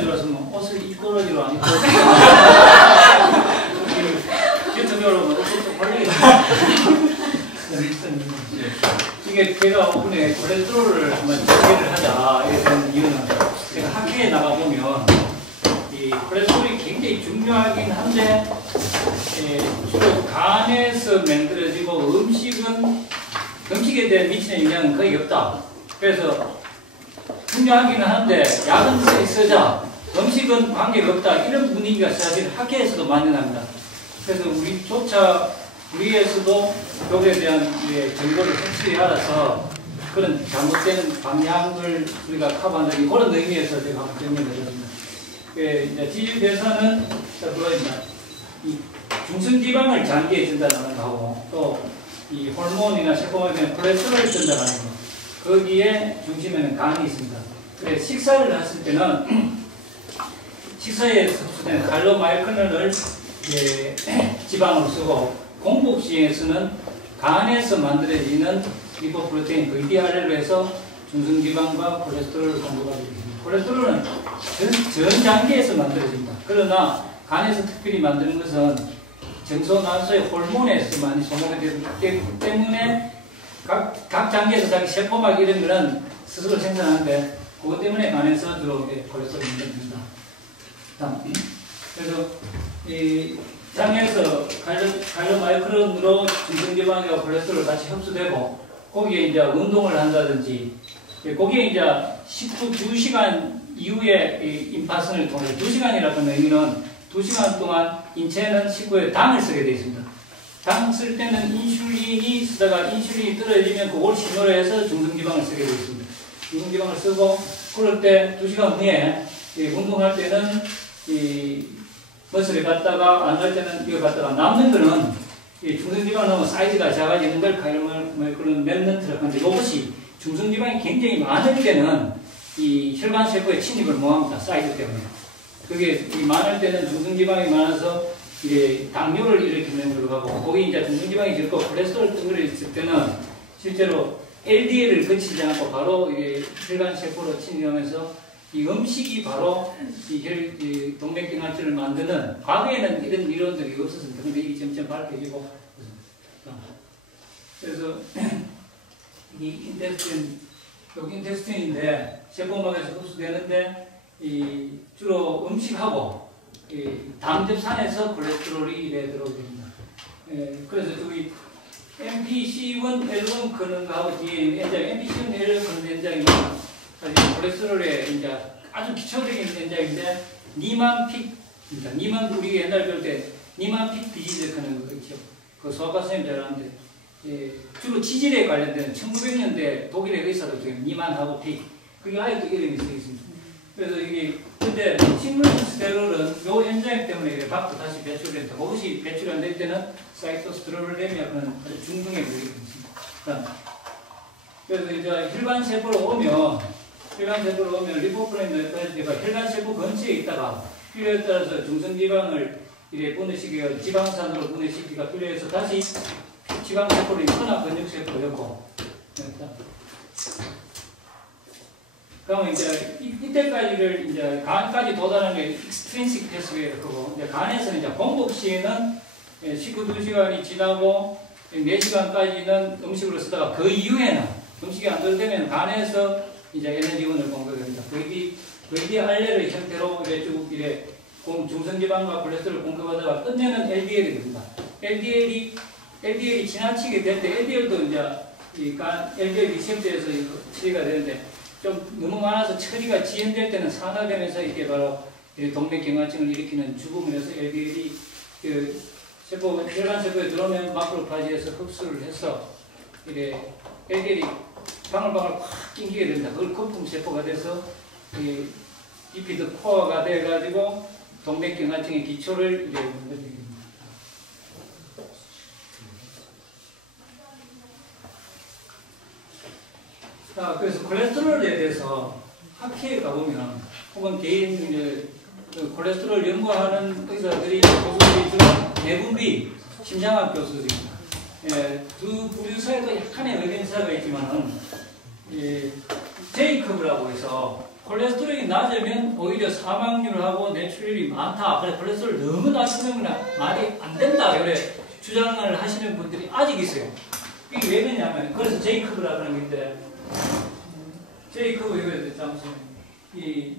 줄 알았으면 옷을 입고러지로 안 입고 유튜브로 옷도 걸리겠다. 이게 제가 오늘 콜레스테롤을 한번 소개를 하자 이런 이유는 제가 학회에 나가보면 이 콜레스테롤이 굉장히 중요하긴 한데 주로 간에서 만들어지고 음식에 대해 미치는 영향은 거의 없다. 그래서 중요하기는 한데 약은 쓰자 음식은 관계가 없다 이런 분위기가 사실 학회에서도 많이 납니다. 그래서 우리에서도 요거에 대한 정보를 확실히 알아서 그런 잘못된 방향을 우리가 커버한다는 그런 의미에서 제가 한번 설명을 드렸습니다. 이제 지질대사는 이 중성지방을 장기에 전달하는 거하고 또 이 호르몬이나 세포에 대한 콜레스테롤을 전달하는 거 거기에 중심에는 간이 있습니다. 그래서 식사를 했을 때는 식사에 섭취된 칼로마이크론을 지방으로 쓰고 공복 시에서는 간에서 만들어지는 리포프로테인 VDR로 해서 중성지방과 콜레스테롤을 공급하게 됩니다. 콜레스테롤은 전 장기에서 만들어집니다. 그러나 간에서 특별히 만드는 것은 정소난소의 호르몬에서 많이 소모가 되기 때문에 각 장기에서 자기 세포막 이런 거는 스스로 생산하는데 그것 때문에 간에서 주로 콜레스테롤이 만듭니다. 그래서 이 장에서 칼로마이크론으로 중성지방과 콜레스테롤 같이 흡수되고 거기에 이제 운동을 한다든지 거기에 이제 2시간 이후에 임파선을 통해 2시간이라는 의미는 2시간 동안 인체는 식후에 당을 쓰게 되어 있습니다. 당 쓸 때는 인슐린이 쓰다가 인슐린이 떨어지면 그걸 신호로 해서 중성지방을 쓰게 되어 있습니다. 중성지방을 쓰고 그럴 때 2시간 후에 운동할 때는 머슬에 갔다가 안 할 때는 이거 갔다가 남는 거는 중성지방을 넣으면 사이즈가 작아지는 걸 칼로마이크론 멘넌트라고 하는데 이것이 중성지방이 굉장히 많을 때는 이 혈관 세포에 침입을 못합니다. 사이즈 때문에. 그게 많을 때는 중성지방이 많아서 당뇨를 일으키는 걸로 가고 거기 이제 중성지방이 적고 콜레스테롤 덩어리 있을 때는 실제로 LDL을 거치지 않고 바로 혈관 세포로 침입하면서 이 음식이 바로 이 동맥경화증을 만드는 과거에는 이런 이론들이 없었습니다. 그런데 이게 점점 밝혀지고 그래서 이 인테스틴인데 세포막에서 흡수되는데 주로 음식하고 담즙산에서 콜레스테롤이 들어오게 됩니다. 그래서 저기 MPC1L1 그런 거하고 뒤에 엔자임 MPC1L1 그런 엔자임은 사실 콜레스테롤의 이제 아주 기초적인 엔자임인데 니만픽입니다. 우리 옛날 배울 때 니만픽 디지즈 하는 거 있죠. 그 소아과 선생님 잘 아는데 주로 지질에 관련된 1900년대 독일의 의사들 중에 니만하고 픽 그게 아직도 이름이 쓰여 있습니다. 그래서 이게 근데 식물스테롤은 요 엔자임 때문에 밖으로 다시 배출됩니다. 그것이 배출 안 될 때는 사이토스트로블레미아는 아주 중등에 걸리게 됩니다. 그래서 이제 혈관 세포로 오면 리포프로테인을 혈관 세포 근처에 있다가 필요에 따라서 중성지방을 분해시키고 지방산으로 분해시키기가 필요해서 다시 지방세포를 있거나 근육세포로 넣고 그러면 이제 이때까지를 이제 간까지 도달하는 게 익스트린식 패스웨이고 이제 간에서는 이제 공복 시에는 식후 2시간이 지나고 4시간까지는 음식으로 쓰다가 그 이후에는 음식이 안 들어되면 간에서 이제 에너지원을 공급합니다. VDR의 형태로 쭉 중성지방과 콜레스테롤을 공급하다가 끝내는 LDL이 됩니다. LDL이 지나치게 될 때 LDL도 이제 LDL 리셉터에서 처리가 되는데 좀 너무 많아서 처리가 지연될 때는 산화되면서 이게 바로 동맥경화증을 일으키는 죽음을 해서 LDL이 혈관 세포에 들어오면 마크로파지에서 흡수를 해서 LDL이 방울방울 확 낑기게 됩니다. 그걸 거품세포가 돼서 리피드 코어가 돼가지고 동맥경화증의 기초를 만들게 됩니다. 그래서 콜레스테롤에 대해서 학회에 가보면 혹은 개인 콜레스테롤 연구하는 의사들이 교수들이 주로 대부분이 심장학 교수들입니다. 두 부류 사이도 약간의 의견차가 있지만은 제이컵이라고 해서 콜레스테롤이 낮으면 오히려 사망률하고 뇌출혈이 많다. 그래 콜레스테롤 너무 낮으면 말이 안 된다. 이래 주장을 하시는 분들이 아직 있어요. 이게 왜 그러냐면 그래서 제이크브라는 건데 제이크브 이거 잠시만 이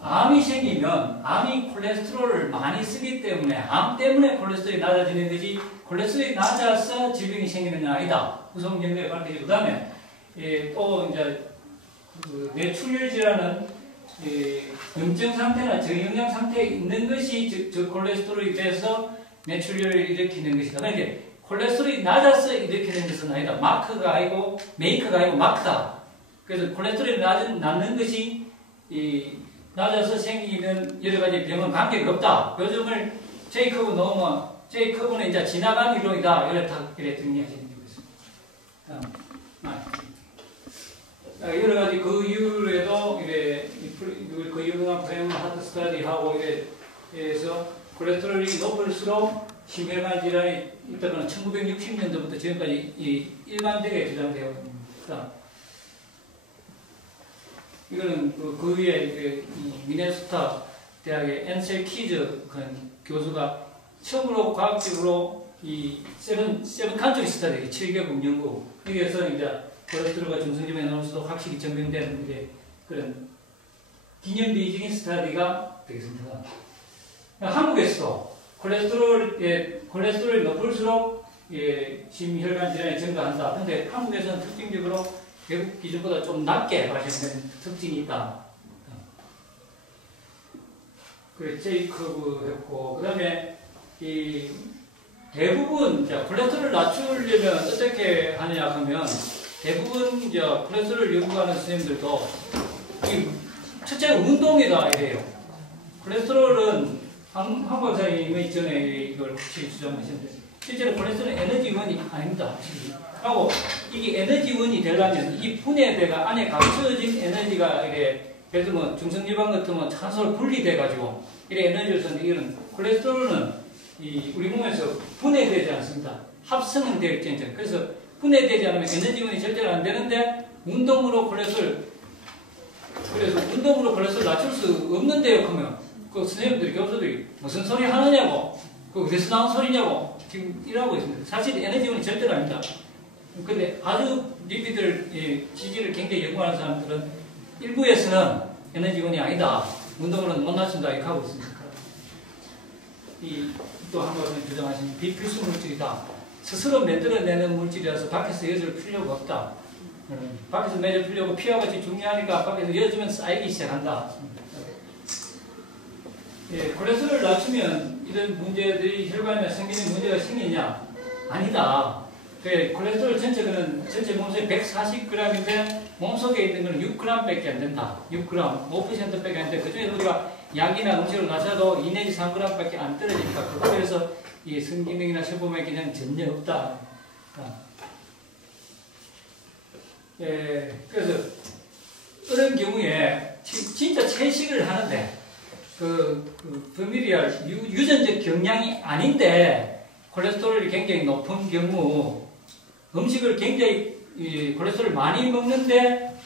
암이 생기면 암이 콜레스테롤을 많이 쓰기 때문에 암 때문에 콜레스테롤이 낮아지는 거지 콜레스테롤이 낮아서 질병이 생기는 건 아니다. 우선 경례에 밝혀지고 그다음에 또 이제 그 뇌출혈 질환은 염증 상태나 저영양 상태에 있는 것이 저 콜레스테롤이 돼서 뇌출혈을 일으키는 것이다. 그러니까 콜레스테롤이 낮아서 일으키는 것은 아니다. 마크가 아니고 메이커가 아니고 마크다. 그래서 콜레스테롤이 낮는 것이 낮아서 생기는 여러 가지 병은 관계가 없다. 요즘을 제이커브 넣으면 제이커브는 이제 지나간 이론이다. 이래 다 이래 정리하시는 거겠습니다. 여러 가지 그 이후에도 이래 그 유명한 프레임 하트 스터디하고 이래서 콜레스테롤이 높을수록 심혈관 질환이 있다거나 1960년도부터 지금까지 일반적에 주장되어 있습니다. 이거는 그 위에 미네소타 대학의 앤셀 키즈 교수가 처음으로 과학적으로 이 세븐 칸트리 스터디 7개국 연구 여기에서 이제 콜레스테롤과 중성질환에 나오면서도 확실히 증명된 그런 기념비적인 스터디가 되겠습니다. 한국에서도 콜레스테롤이 높을수록 심혈관 질환이 증가한다. 그런데 한국에서는 특징적으로 외국 기준보다 좀 낮게 발생되는 특징이 있다. 그래 제이커브 했고 그다음에 이 대부분 이제 콜레스테롤을 낮추려면 어떻게 하느냐 하면 대부분 이제 콜레스테롤 연구하는 선생님들도 첫째 운동이다 이래요. 콜레스테롤은 황 박사님이 전에 이걸 확실히 주장하셨는데 실제로 콜레스테롤은 에너지원이 아닙니다. 하고 이게 에너지원이 되려면 이 분해배가 안에 감춰진 에너지가 이래 예를 들면 중성지방 같으면 산소로 분리돼 가지고 이래 에너지를 쓰는데 이거는 콜레스테롤은 우리 몸에서 분해되지 않습니다. 합성은 되어 있지 않죠. 그래서 분해되지 않으면 에너지원이 절대로 안 되는데 운동으로 콜레스테롤 낮출 수 없는데요. 그러면 그 선생님들이 교수들이 무슨 소리 하느냐고 그 어디서 나온 소리냐고 지금 이러고 있습니다. 사실 에너지원이 절대로 아닙니다. 근데 아주 리피드를 지질을 굉장히 연구하는 사람들은 일부에서는 에너지원이 아니다. 운동으로는 못 낮춘다 이렇게 하고 있습니다. 또 한 가지 주장하시는 비필수 물질이다. 스스로 만들어내는 물질이라서 밖에서 여줄 필요가 없다. 밖에서 매줄 필요고 피와 같이 중요하니까 밖에서 여주면 쌓이기 시작한다. 콜레스테롤을 낮추면 이런 문제들이 혈관에 생기는 문제가 생기냐? 아니다. 콜레스테롤 전체 몸속에 140g인데 몸속에 있는 건 6g밖에 안 된다. 6g, 5%밖에 안 돼. 그 중에 우리가 약이나 음식을 낮춰도 2 내지 3g밖에 안 떨어지니까 그거에서 이 성기능이나 세포의 기능 전혀 없다. 그래서 그런 경우에 진짜 채식을 하는데 버미리알 유전적 경향이 아닌데 콜레스테롤이 굉장히 높은 경우 음식을 굉장히 콜레스테롤을 많이 먹는데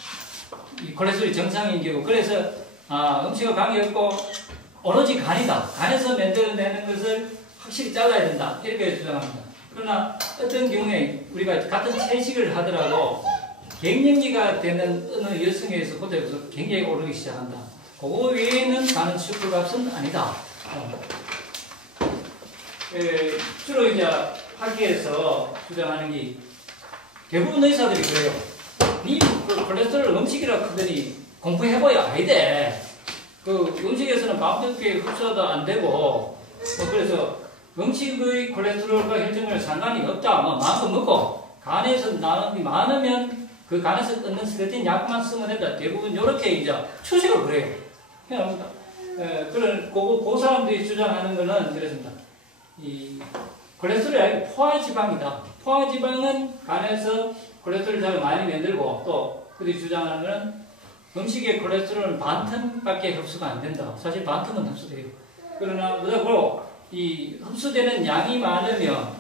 이 콜레스테롤이 정상인 경우 그래서 음식과 관계없고 오로지 간이다. 간에서 만들어내는 것을 확실히 잘라야 된다. 이렇게 주장합니다. 그러나 어떤 경우에 우리가 같은 채식을 하더라도 갱년기가 되는 어느 여성에서부터 굉장히 오르기 시작한다. 그거 외에는 가는 슈퍼값은 아니다. 주로 이제 학계에서 주장하는 게 대부분 의사들이 그래요. 니 콜레스테롤 음식이라 크더니 공부해봐야 아니대. 음식에서는 마음대로 흡수도 안 되고 그래서 음식의 콜레스테롤과 혈증을 상관이 없다. 마음껏 먹고 간에서 나는 많으면 그 간에서 얻는 스테틴 약만 쓰면 된다. 대부분 이렇게 이제 추식을 그래요. 그 사람들이 주장하는 거는 그렇습니다. 이 콜레스테롤이 아니고 포화지방이다. 포화지방은 간에서 콜레스테롤을 잘 많이 만들고 또 그들이 주장하는 거는 음식의 콜레스테롤은 반틈밖에 흡수가 안 된다. 사실 반틈은 흡수돼요. 그러나 그렇고 이 흡수되는 양이 많으면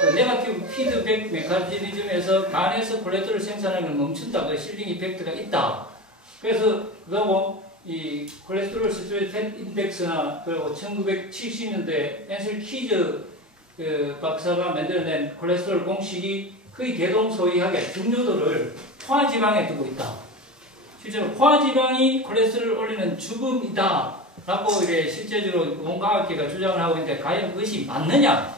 그 네거티브 피드백 메커니즘에서 간에서 콜레스테롤 생산하는 걸 멈춘다. 그 실링 이펙트가 있다. 그래서 그거고 이 콜레스테롤 스테롤 팻 인덱스나 그리고 1970년대 앤셀 키즈 그 박사가 만들어낸 콜레스테롤 공식이 거의 대동소이하게 중요도를 포화지방에 두고 있다. 실제로 포화지방이 콜레스테롤을 올리는 죽음이다 라고 이래 실제적으로 몸과학계가 주장을 하고 있는데 과연 그것이 맞느냐?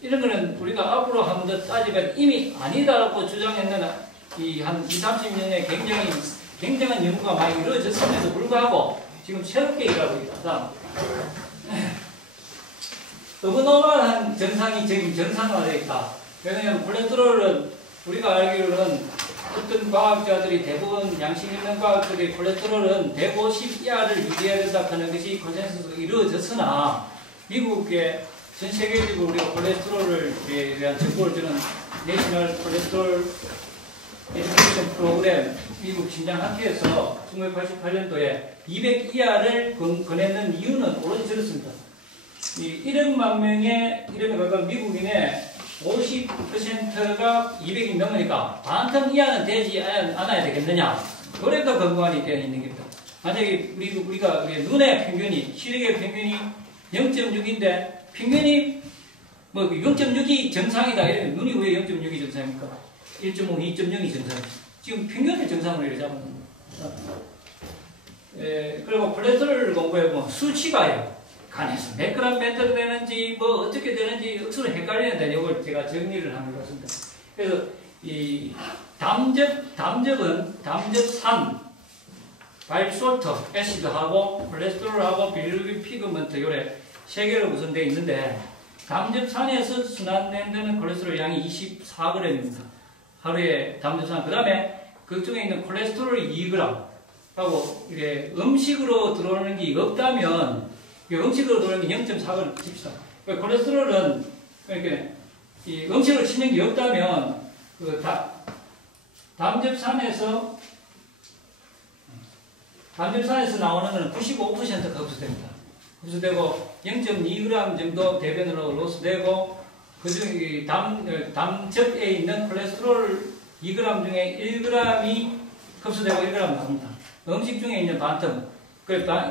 이런 거는 우리가 앞으로 한 번 더 따지면 이미 아니다라고 주장했는 이 한 20, 30년에 굉장히 굉장한 연구가 많이 이루어졌음에도 불구하고 지금 새롭게 일하고 있다. 어마어마한 정상이 지금 정상화되어 있다. 왜냐하면 콜레스테롤은 우리가 알기로는 어떤 과학자들이 대부분 양심 있는 과학들이 콜레스테롤은 150 이하를 유지해야 된다 하는 것이 컨센서스로 이루어졌으나 미국의 전 세계적으로 우리가 콜레스테롤을 대한 정보를 주는 내셔널 콜레스테롤 에듀케이션 프로그램 미국 심장학회에서 1988년도에 200 이하를 권했는 이유는 오로지 저렇습니다. 이 1억만 명의 1억에 가까운 미국인의 50%가 200이 넘으니까 반텀 이하는 되지 않아야 되겠느냐. 그래도 건강이 되어 있는 겁니다. 만약에 우리가 눈의 평균이, 시력의 평균이 0.6인데 평균이 뭐 0.6이 정상이다. 이러면 눈이 왜 0.6이 정상입니까? 1.5, 2.0이 정상입니다. 지금 평균을 정상으로 이렇게 잡아놓는 거예요. 그리고 콜레스테롤을 공부해보면 수치가요. 간에서 몇 그램 만들어내는지 뭐 어떻게 되는지 억수로 헷갈리는데 이걸 제가 정리를 한 것 같습니다. 그래서 이 담즙은 담즙산, 바이솔터, 애시드하고 콜레스테롤하고 빌루빈 피그먼트 요래 세 개로 구성되어 있는데 담즙산에서 순환되는 콜레스테롤 양이 24g입니다. 하루에 담즙산. 그 다음에 그 중에 있는 콜레스테롤 2g 하고 이게 음식으로 들어오는 게 없다면 음식으로 들어오는 게 0.4g 칩시다. 콜레스테롤은 이렇게 이 음식으로 치는 게 없다면 그 담즙산에서 나오는 것은 95%가 흡수됩니다. 흡수되고 0.2g 정도 대변으로 로스되고 그중 담즙에 있는 콜레스테롤 2g 중에 1g이 흡수되고 1g 나옵니다. 음식 중에 있는 반텀,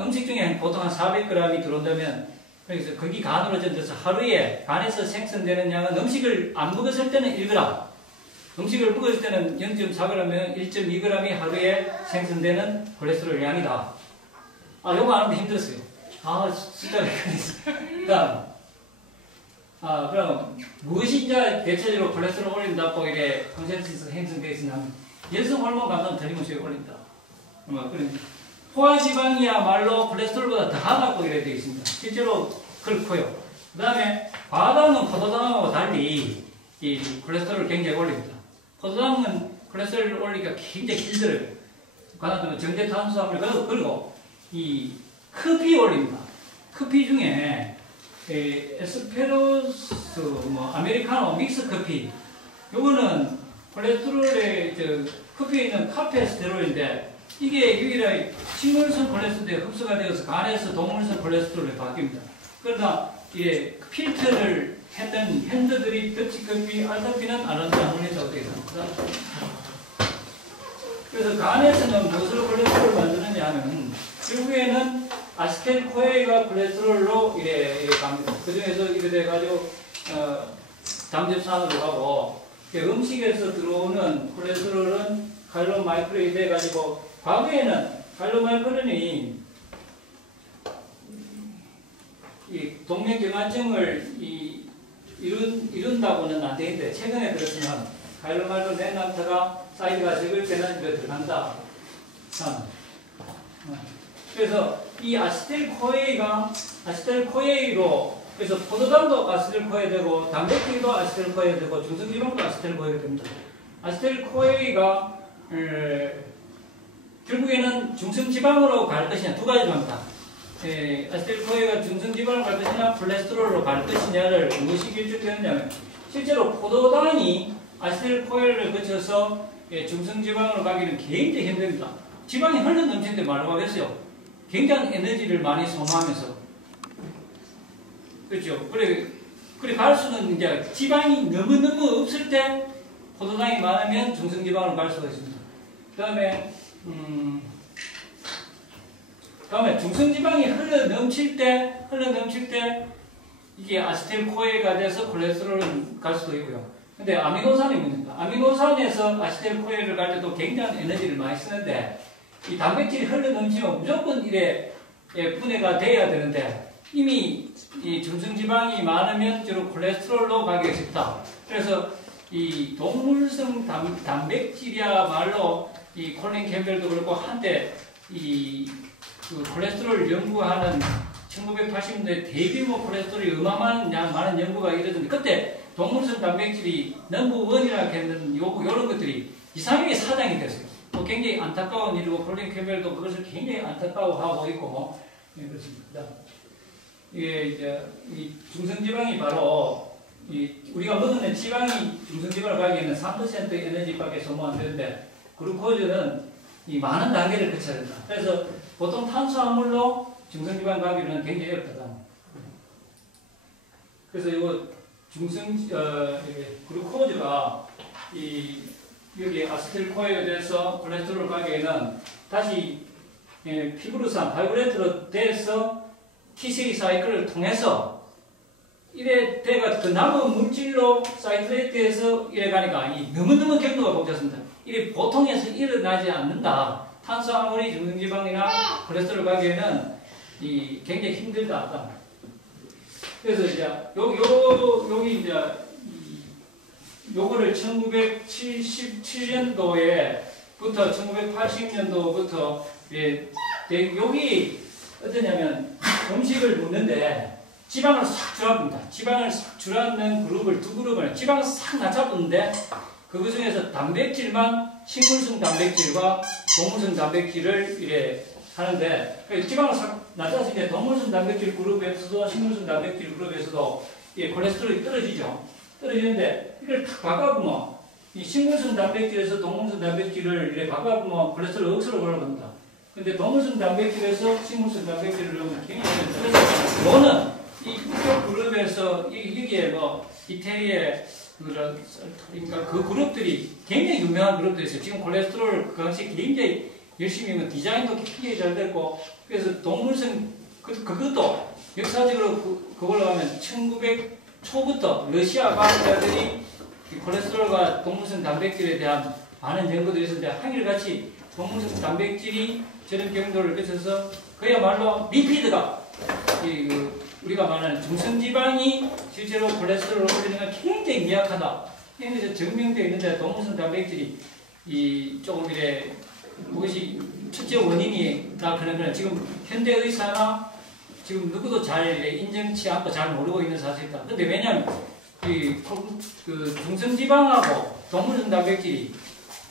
음식 중에 보통 한 400g이 들어온다면 그래서 거기 간으로 전돼서 하루에 간에서 생성되는 양은 음식을 안 먹었을 때는 1g, 음식을 먹었을 때는 0.4g이면 1.2g이 하루에 생성되는 콜레스테롤 양이다. 요거 아는데 힘들었어요. 숫자가 헷갈렸어요. 그럼 무엇이 이제 대체적으로 콜레스테롤 올린다고 이게 컨센서스 형성되어 있으면 열성 호르몬 감소는 틀림없이 올린다. 그런 포화지방이야말로 콜레스테롤보다 더하다고 이래 되어 있습니다. 실제로 그렇고요. 그 다음에 과당은 포도당하고 달리 이 콜레스테롤을 굉장히 올립니다. 포도당은 콜레스테롤을 올리기가 굉장히 힘들어요. 과당은 정제 탄수화물 그리고 이 커피 올립니다. 커피 중에 에스프레소, 아메리카노, 믹스 커피 요거는 콜레스테롤의 커피에 있는 카페스테롤인데 이게 유일하게 식물성 콜레스테롤에 흡수가 되어서 간에서 동물성 콜레스테롤로 바뀝니다. 그러나 이게 필터를 했던 핸드들이 더치커피, 알타피는 안 올린다고 되어 있습니다. 그래서 간에서는 무엇으로 콜레스테롤을 만드느냐 하면 결국에는 아세틸코에가 콜레스테롤로 이래 갑니다. 그 중에서 이래 돼가지고 담즙산으로 가고 음식에서 들어오는 콜레스테롤은 칼로마이크론이 돼가지고 과거에는 칼로마이크론이 이 동맥경화증을 이룬다고는 안 되는데 최근에 들었으면 칼로마이크론 렌남타가 사이즈가 적을 때는 이거 들어간다. 그래서 이 아세틸코에이로 그래서 포도당도 아세틸코에 되고 단백질도 아세틸코에 되고 중성지방도 아세틸코에 됩니다. 아세틸코에이가 결국에는 중성지방으로 갈 것이냐 두 가지 겁니다. 아세틸코에이가 중성지방으로 갈 것이냐 콜레스테롤로 갈 것이냐를 무엇이 결정되느냐면 실제로 포도당이 아세틸코에이를 거쳐서 중성지방으로 가기는 굉장히 힘듭니다. 지방이 흘러 넘치는데 말로 하겠어요. 굉장한 에너지를 많이 소모하면서 그렇죠. 그래 갈 수는 이제 지방이 너무 없을 때 포도당이 많으면 중성지방으로 갈 수가 있습니다. 그 다음에 다음에 중성지방이 흘러 넘칠 때 이게 아세틸코에가 돼서 콜레스테롤은 갈 수도 있고요. 근데 아미노산이 문제입니다. 아미노산에서 아세틸코에를 갈 때도 굉장한 에너지를 많이 쓰는데 이 단백질이 흘러 넘치면 무조건 이래 분해가 돼야 되는데 이미 이 중성지방이 많으면 주로 콜레스테롤로 가기 쉽다. 그래서 이 동물성 단백질이야말로 이 콜린 캠벨도 그렇고 한때 그 콜레스테롤 연구하는 1980년대 대규모 콜레스테롤이 어마어마한 많은 연구가 이루어졌는데 그때 동물성 단백질이 넘버원이라고 했는 요런 것들이 이상하게 사장이 됐어요. 굉장히 안타까운 일이고 콜린 캠벨도 그것을 굉장히 안타까워하고 있고 그렇습니다. 이게 이제 이 중성지방이 바로 우리가 먹는 지방이 중성지방을 가기에는 3% 에너지밖에 소모 안 되는데 글루코즈는 이 많은 단계를 거쳐야 된다. 그래서 보통 탄수화물로 중성지방 가기는 굉장히 어렵다. 그래서 이거 글루코즈가 여기 아세틸코에에 대해서 콜레스테롤 가기에는 다시 피브로산, 바이브레트로 돼서 T3 사이클을 통해서 이래 대가 그 남은 물질로 사이클레이트에서 이래 가니까 너무너무 경로가 복잡합니다. 이래 보통에서 일어나지 않는다. 탄수화물이 중성지방이나 콜레스테롤 가기에는 굉장히 힘들다. 그래서 이제 여기 이제 요거를 1977년도에부터 1980년도부터 여기 어떠냐면 음식을 먹는데 지방을 싹 줄여줍니다. 지방을 싹 줄여놓는 그룹을 두 그룹을 지방을 싹 낮춰붙는데 그 중에서 단백질만 식물성 단백질과 동물성 단백질을 이래 하는데 지방을 싹 낮춰서 이제 동물성 단백질 그룹에서도 식물성 단백질 그룹에서도 콜레스테롤이 떨어지는데 이걸 탁 바꿔보면 이 식물성 단백질에서 동물성 단백질을 이렇게 바꿔보면 콜레스테롤 억수로 올라갑니다. 근데 동물성 단백질에서 식물성 단백질을 넣으면 굉장히 어렵다. 그래서 이거는 이쪽 그룹에서 여기에 이태리에 그러니까 그 그룹들이 굉장히 유명한 그룹들이 있어요. 지금 콜레스테롤 그 당시 굉장히 열심히 디자인도 굉장히 잘 됐고 그래서 동물성 그것도 역사적으로 그걸로 하면 1900 초부터 러시아 과학자들이 콜레스테롤과 동물성 단백질에 대한 많은 연구들이 있었는데 한결같이 동물성 단백질이 저런 경도를 거쳐서 그야말로 리피드가 우리가 말하는 중성지방이 실제로 콜레스테롤을 올리는 건 굉장히 미약하다. 이게 증명되어 있는데 동물성 단백질이 조금 이래 그것이 첫째 원인이다 그런 건 지금 현대 의사나 지금 누구도 잘 인정치 않고 잘 모르고 있는 사실이다. 근데 왜냐하면 그 중성지방하고 동물성 단백질이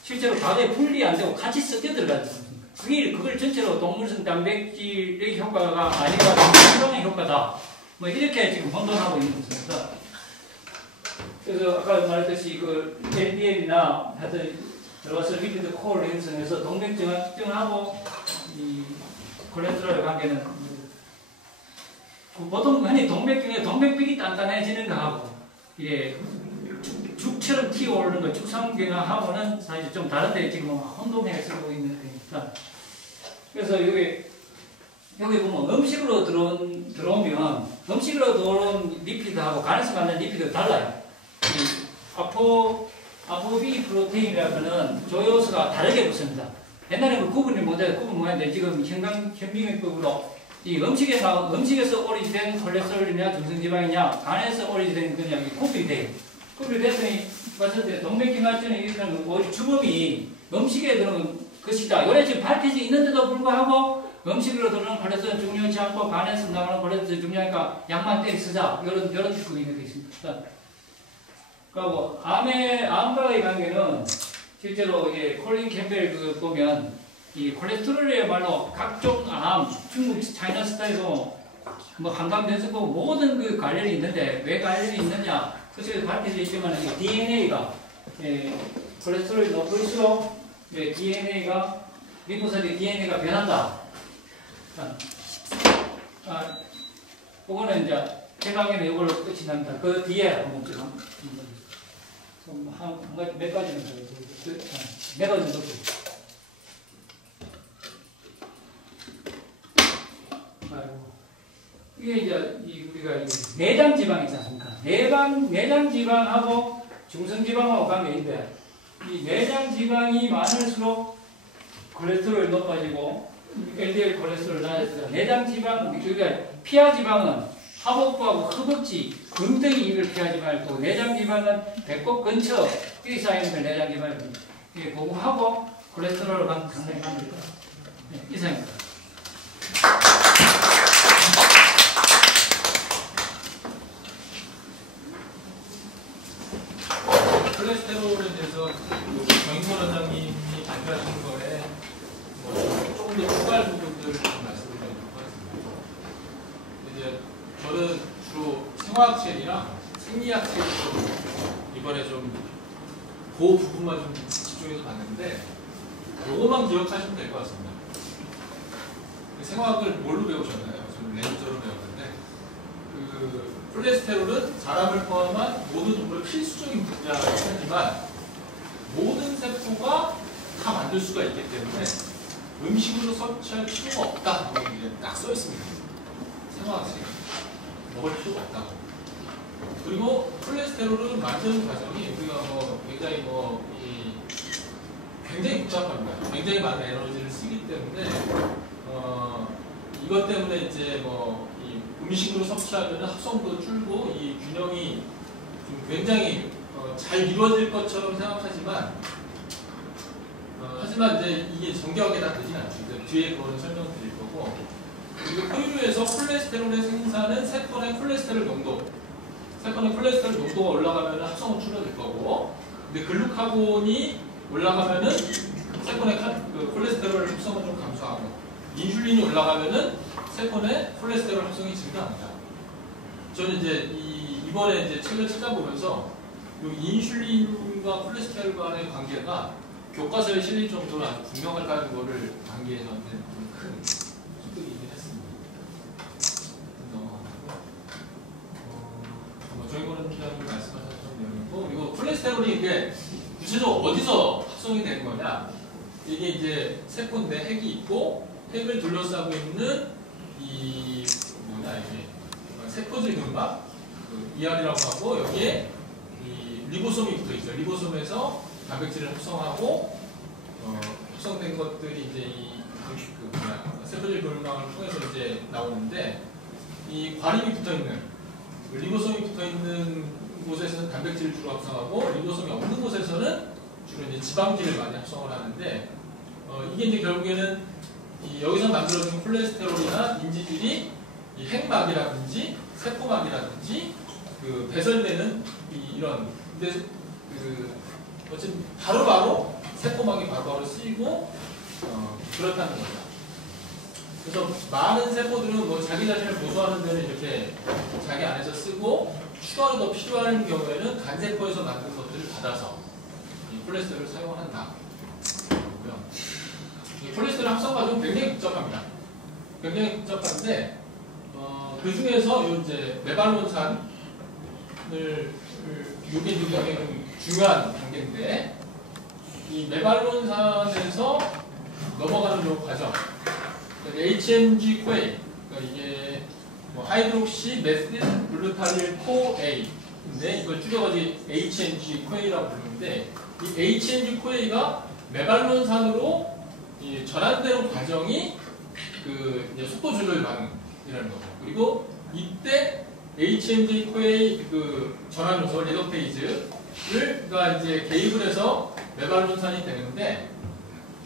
실제로 과거에 분리 안 되고 같이 섞여 들어가죠. 그걸 전체로 동물성 단백질의 효과가 아니라 중성지방의 효과다. 뭐 이렇게 지금 혼돈하고 있는 것입니다. 그래서 아까 말했듯이 그 LDL이나 하여튼 들어가서 리피드 코어를 형성해서 동맥증하고 이 콜레스테롤 관계는 보통 흔히 동맥경에 동맥벽이 단단해지는 거하고 죽처럼 튀어오르는 거 축산경화하고는 사실 좀 다른데 지금 혼동해 쓰고 있는 거니까. 그래서 여기 보면 음식으로 들어오면 음식으로 들어온 리피드하고 간에서 만든 리피드가 달라요. 아포비 프로테인이라는 조효소가 다르게 붙습니다. 옛날에는 구분이 못했는데 지금 현미경법으로 이 음식에서 오리지된 콜레스테롤이냐 중성지방이냐 간에서 오리지된 거냐 구분이 돼요. 구분이 됐더니 봤을 때 동맥경화증에 일어나는 오리 주범이 음식에 들어온 것이다. 요래 지금 밝혀져 있는데도 불구하고 음식으로 들어오는 콜레스테롤 중요하지 않고 간에서 나오는 콜레스테롤 중요하니까 약만 때리 쓰자. 이런 듣고 있는 게 있습니다. 그리고 암과의 관계는 실제로 콜린 캠벨 보면 이 콜레스테롤이야말로 각종 암, 중국 차이나 스타일도 한강변색도 모든 그 관련이 있는데 왜 관련이 있느냐? 그것이 밝혀져 있지만 DNA가 콜레스테롤이 높을수록 DNA가 리보살이 DNA가 변한다. 그거는 이제 대강에는 이걸로 끝이 납니다. 그 뒤에 한번 몇 가지는 몇 가지는 더. 이게 이제 우리가 내장 지방 있지 않습니까? 내장 지방하고 중성 지방하고 관계인데 이 내장 지방이 많을수록 콜레스테롤이 높아지고 LDL 콜레스테롤 낮아져서 내장 지방, 그러니까 피하 지방은 하복부하고 허벅지, 금덩이 이걸 피하지 말고 내장 지방은 배꼽 근처 이 사이에 있는 내장 지방입니다. 이게 그거하고 콜레스테롤을 상당히 관계가 이상입니다. 콜레스테롤에 대해서 정인권 원장님이 발표하신 거에 조금 더 추가할 부분들을 좀 말씀드리도록 하겠습니다. 이제 저는 주로 생화학책이랑 생리학책 이번에 좀 그 부분만 좀 집중해서 봤는데 요거만 기억하시면 될 것 같습니다. 생화학을 뭘로 배우셨나요? 저는 레이저로 배웠는데 콜레스테롤은 사람을 포함한 모든 동물의 필수적인 분자이지만 모든 세포가 다 만들 수가 있기 때문에 음식으로 섭취할 필요가 없다. 이게 딱 써 있습니다. 생화학책에 먹을 필요가 없다고. 그리고 콜레스테롤은 만드는 과정이 우리가 굉장히 복잡합니다. 굉장히 많은 에너지를 쓰기 때문에 이것 때문에 이제 이 음식으로 섭취하면 합성도 줄고 이 균형이 좀 굉장히 잘 이루어질 것처럼 생각하지만 하지만 이제 이게 정교하게 다 되진 않죠. 뒤에 그거는 설명드릴 거고. 그리고 포유류에서 콜레스테롤의 생산은 세포의 콜레스테롤 농도가 올라가면 합성은 줄어들 거고, 근데 글루카곤이 올라가면은 세포의 콜레스테롤 합성은 좀 감소하고, 인슐린이 올라가면은 세포의 콜레스테롤 합성이 증가합니다. 저는 이제 이번에 이제 책을 찾아보면서 이 인슐린과 콜레스테롤 간의 관계가 교과서에 실릴 정도로 아주 분명하다는 거를 단계에 저한테 큰 습득이긴 했습니다. 정인권 원장님 말씀하셨던 내용이고, 그리고 콜레스테롤이 이게 구체적으로 어디서 합성이 되는 거냐? 이게 이제 세포인데 핵이 있고 핵을 둘러싸고 있는 이게 세포질 근막 ER이라고 하고, 여기에 이 리보솜이 붙어 있어요. 리보솜에서 단백질을 합성하고 합성된 것들이 이제 세포질 근막을 통해서 이제 나오는데, 이 과립이 붙어 있는 리보솜이 붙어 있는 곳에서는 단백질을 주로 합성하고, 리보솜이 없는 곳에서는 주로 이제 지방질을 많이 합성을 하는데, 이게 이제 결국에는 여기서 만들어진 콜레스테롤이나 인지들이 이 핵막이라든지 세포막이라든지 배설되는 이런, 근데 어쨌든 바로바로 세포막이 바로바로 쓰이고 그렇다는 거죠. 그래서 많은 세포들은 자기 자신을 보수하는 데는 이렇게 자기 안에서 쓰고, 추가로 더 필요한 경우에는 간세포에서 만든 것들을 받아서 이 콜레스테롤을 사용한다. 이 콜레스테롤 합성 과정은 굉장히 복잡합니다. 굉장히 복잡한데 그 중에서 이제 메발론산을 이게 굉장히 중요한 단계인데, 이 메발론산에서 넘어가는 요 과정, HMG 코에이, 그러니까 이게 하이드록시 메틸 글루타릴 코에이인데 이걸 줄여가지고 HMG 코에이라고 부르는데, 이 HMG 코에이가 메발론산으로 전환되는 과정이 이제 속도 조절 반응이라는 거죠. 그리고 이때 HMG 코에이 전환 요소 레덕테이즈가 이제 개입을 해서 메발론산이 되는데,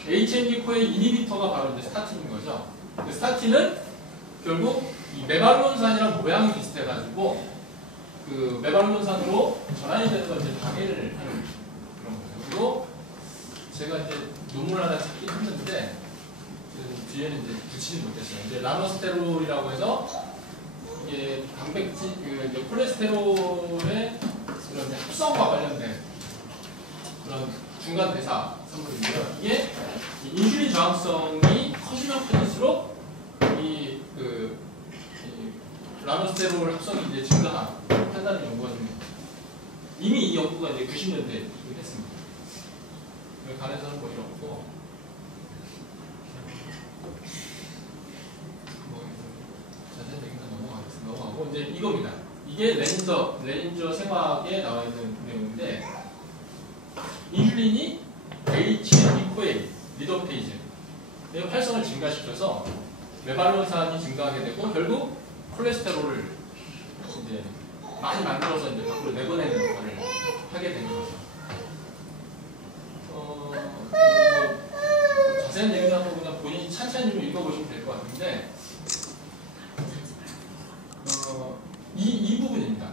HMG 코에이 이니비터가 바로 이제 스타틴인 거죠. 스타틴은 결국 이 메발론산이랑 모양이 비슷해가지고 메발론산으로 전환이 되는 걸 이제 방해를 하는 그런 거죠. 그리고 제가 이제 논문을 하나 찾긴 했는데 뒤에는 이제 붙이지 못했어요. 이제 라노스테롤이라고 해서 이게 단백질, 이제 콜레스테롤의 그런 합성과 관련된 그런 중간 대사 성분인데요. 이게 인슐린 저항성이 커지면 커질수록 이 라노스테롤 합성이 이제 증가한다는 연구가 좀 이미 이 연구가 이제 90년대에 했습니다. 간에서는 뭐 이렇고, 자세한 얘기는 넘어가겠습니다. 이제 이겁니다. 이게 레닌저 생화학에 나와 있는 내용인데, 인슐린이 HDPA, 리도페이즈의 활성을 증가시켜서 메발론산이 증가하게 되고 결국 콜레스테롤을 이제 많이 만들어서 이제 밖으로 내보내는 역할을 하게 되는 거죠. 자세한 얘기는 한번 그냥 본인이 찬찬히 좀 읽어보시면 될 것 같은데, 이 부분입니다.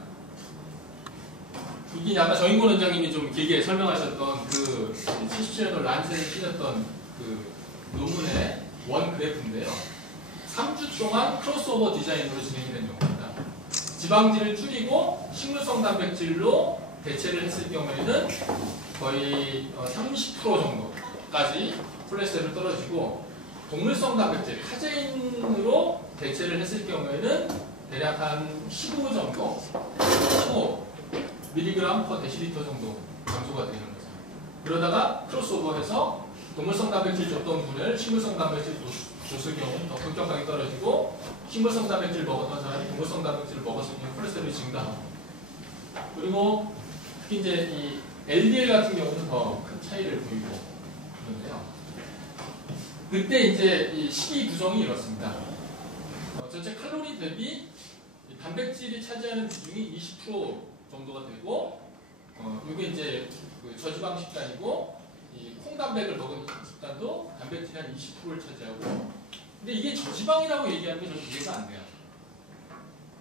이게 아까 정인권 원장님이 좀 길게 설명하셨던 그 77년도 란셋에 실렸던 그 논문의 원 그래프인데요. 3주 동안 크로스오버 디자인으로 진행된 경우입니다. 지방질을 줄이고 식물성 단백질로 대체를 했을 경우에는 거의 30% 정도까지 콜레스테롤이 떨어지고, 동물성 단백질, 카제인으로 대체를 했을 경우에는 대략 한 15 정도, 15mg per 데시리터 정도 감소가 되는 거죠. 그러다가 크로스오버해서 동물성 단백질 줬던 분을 식물성 단백질 줬을 경우는 더 급격하게 떨어지고, 식물성 단백질 먹었던 사람이 동물성 단백질을 먹었을 경우 콜레스테롤이 증가하고, 그리고 특히 이제 이 LDL 같은 경우는 더 큰 차이를 보이고 그런데요. 그때 이제 이 식이 구성이 이렇습니다. 전체 칼로리 대비 단백질이 차지하는 비중이 20% 정도가 되고, 이게 이제 그 저지방 식단이고, 이 콩단백을 먹은 식단도 단백질이 한 20%를 차지하고, 근데 이게 저지방이라고 얘기하는 게 좀 이해가 안 돼요.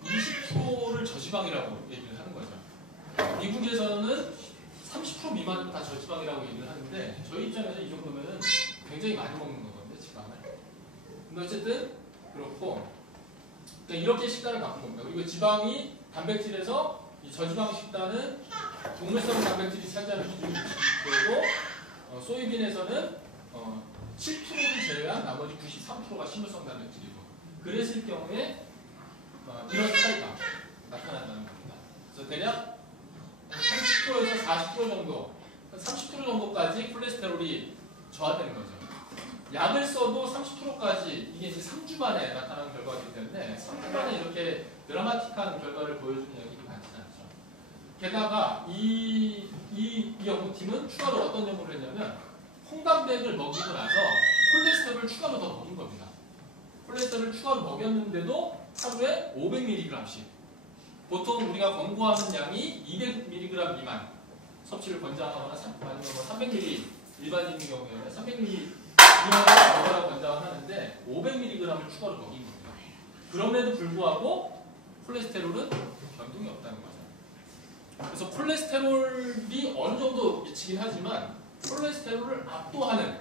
20%를 저지방이라고 얘기를 하는 거죠. 미국에서는 30% 미만은 다 저지방이라고 얘기를 하는데, 저희 입장에서 이 정도면은 굉장히 많이 먹는 거거든요, 지방을. 근데 어쨌든 그렇고, 그러니까 이렇게 식단을 바꾼 겁니다. 그리고 지방이 단백질에서 이 저지방 식단은 동물성 단백질이 차지하는 비중이 20%고, 소이빈에서는 7%를 제외한 나머지 93%가 식물성 단백질이고, 그랬을 경우에 이런 차이가 나타난다는 겁니다. 그래서 대략 30%에서 40% 정도, 30% 정도까지 콜레스테롤이 저하되는 거죠. 약을 써도 30%까지, 이게 이제 3주 만에 나타나는 결과이기 때문에 3주 만에 이렇게 드라마틱한 결과를 보여주는 약이 많지는 않죠. 게다가 이 연구팀은 추가로 어떤 연구를 했냐면, 콩단백을 먹이고 나서 콜레스테롤을 추가로 더 먹인 겁니다. 콜레스테롤을 추가로 먹였는데도 하루에 500mg씩, 보통 우리가 권고하는 양이 200mg 미만 섭취를 권장하거나 아니면 300mg, 일반인의 경우에는 300mg 미만을 먹으라고 권장을 하는데 500mg을 추가로 먹인 겁니다. 그럼에도 불구하고 콜레스테롤은 변동이 없다는 거죠. 그래서 콜레스테롤이 어느 정도 미치긴 하지만 콜레스테롤을 압도하는,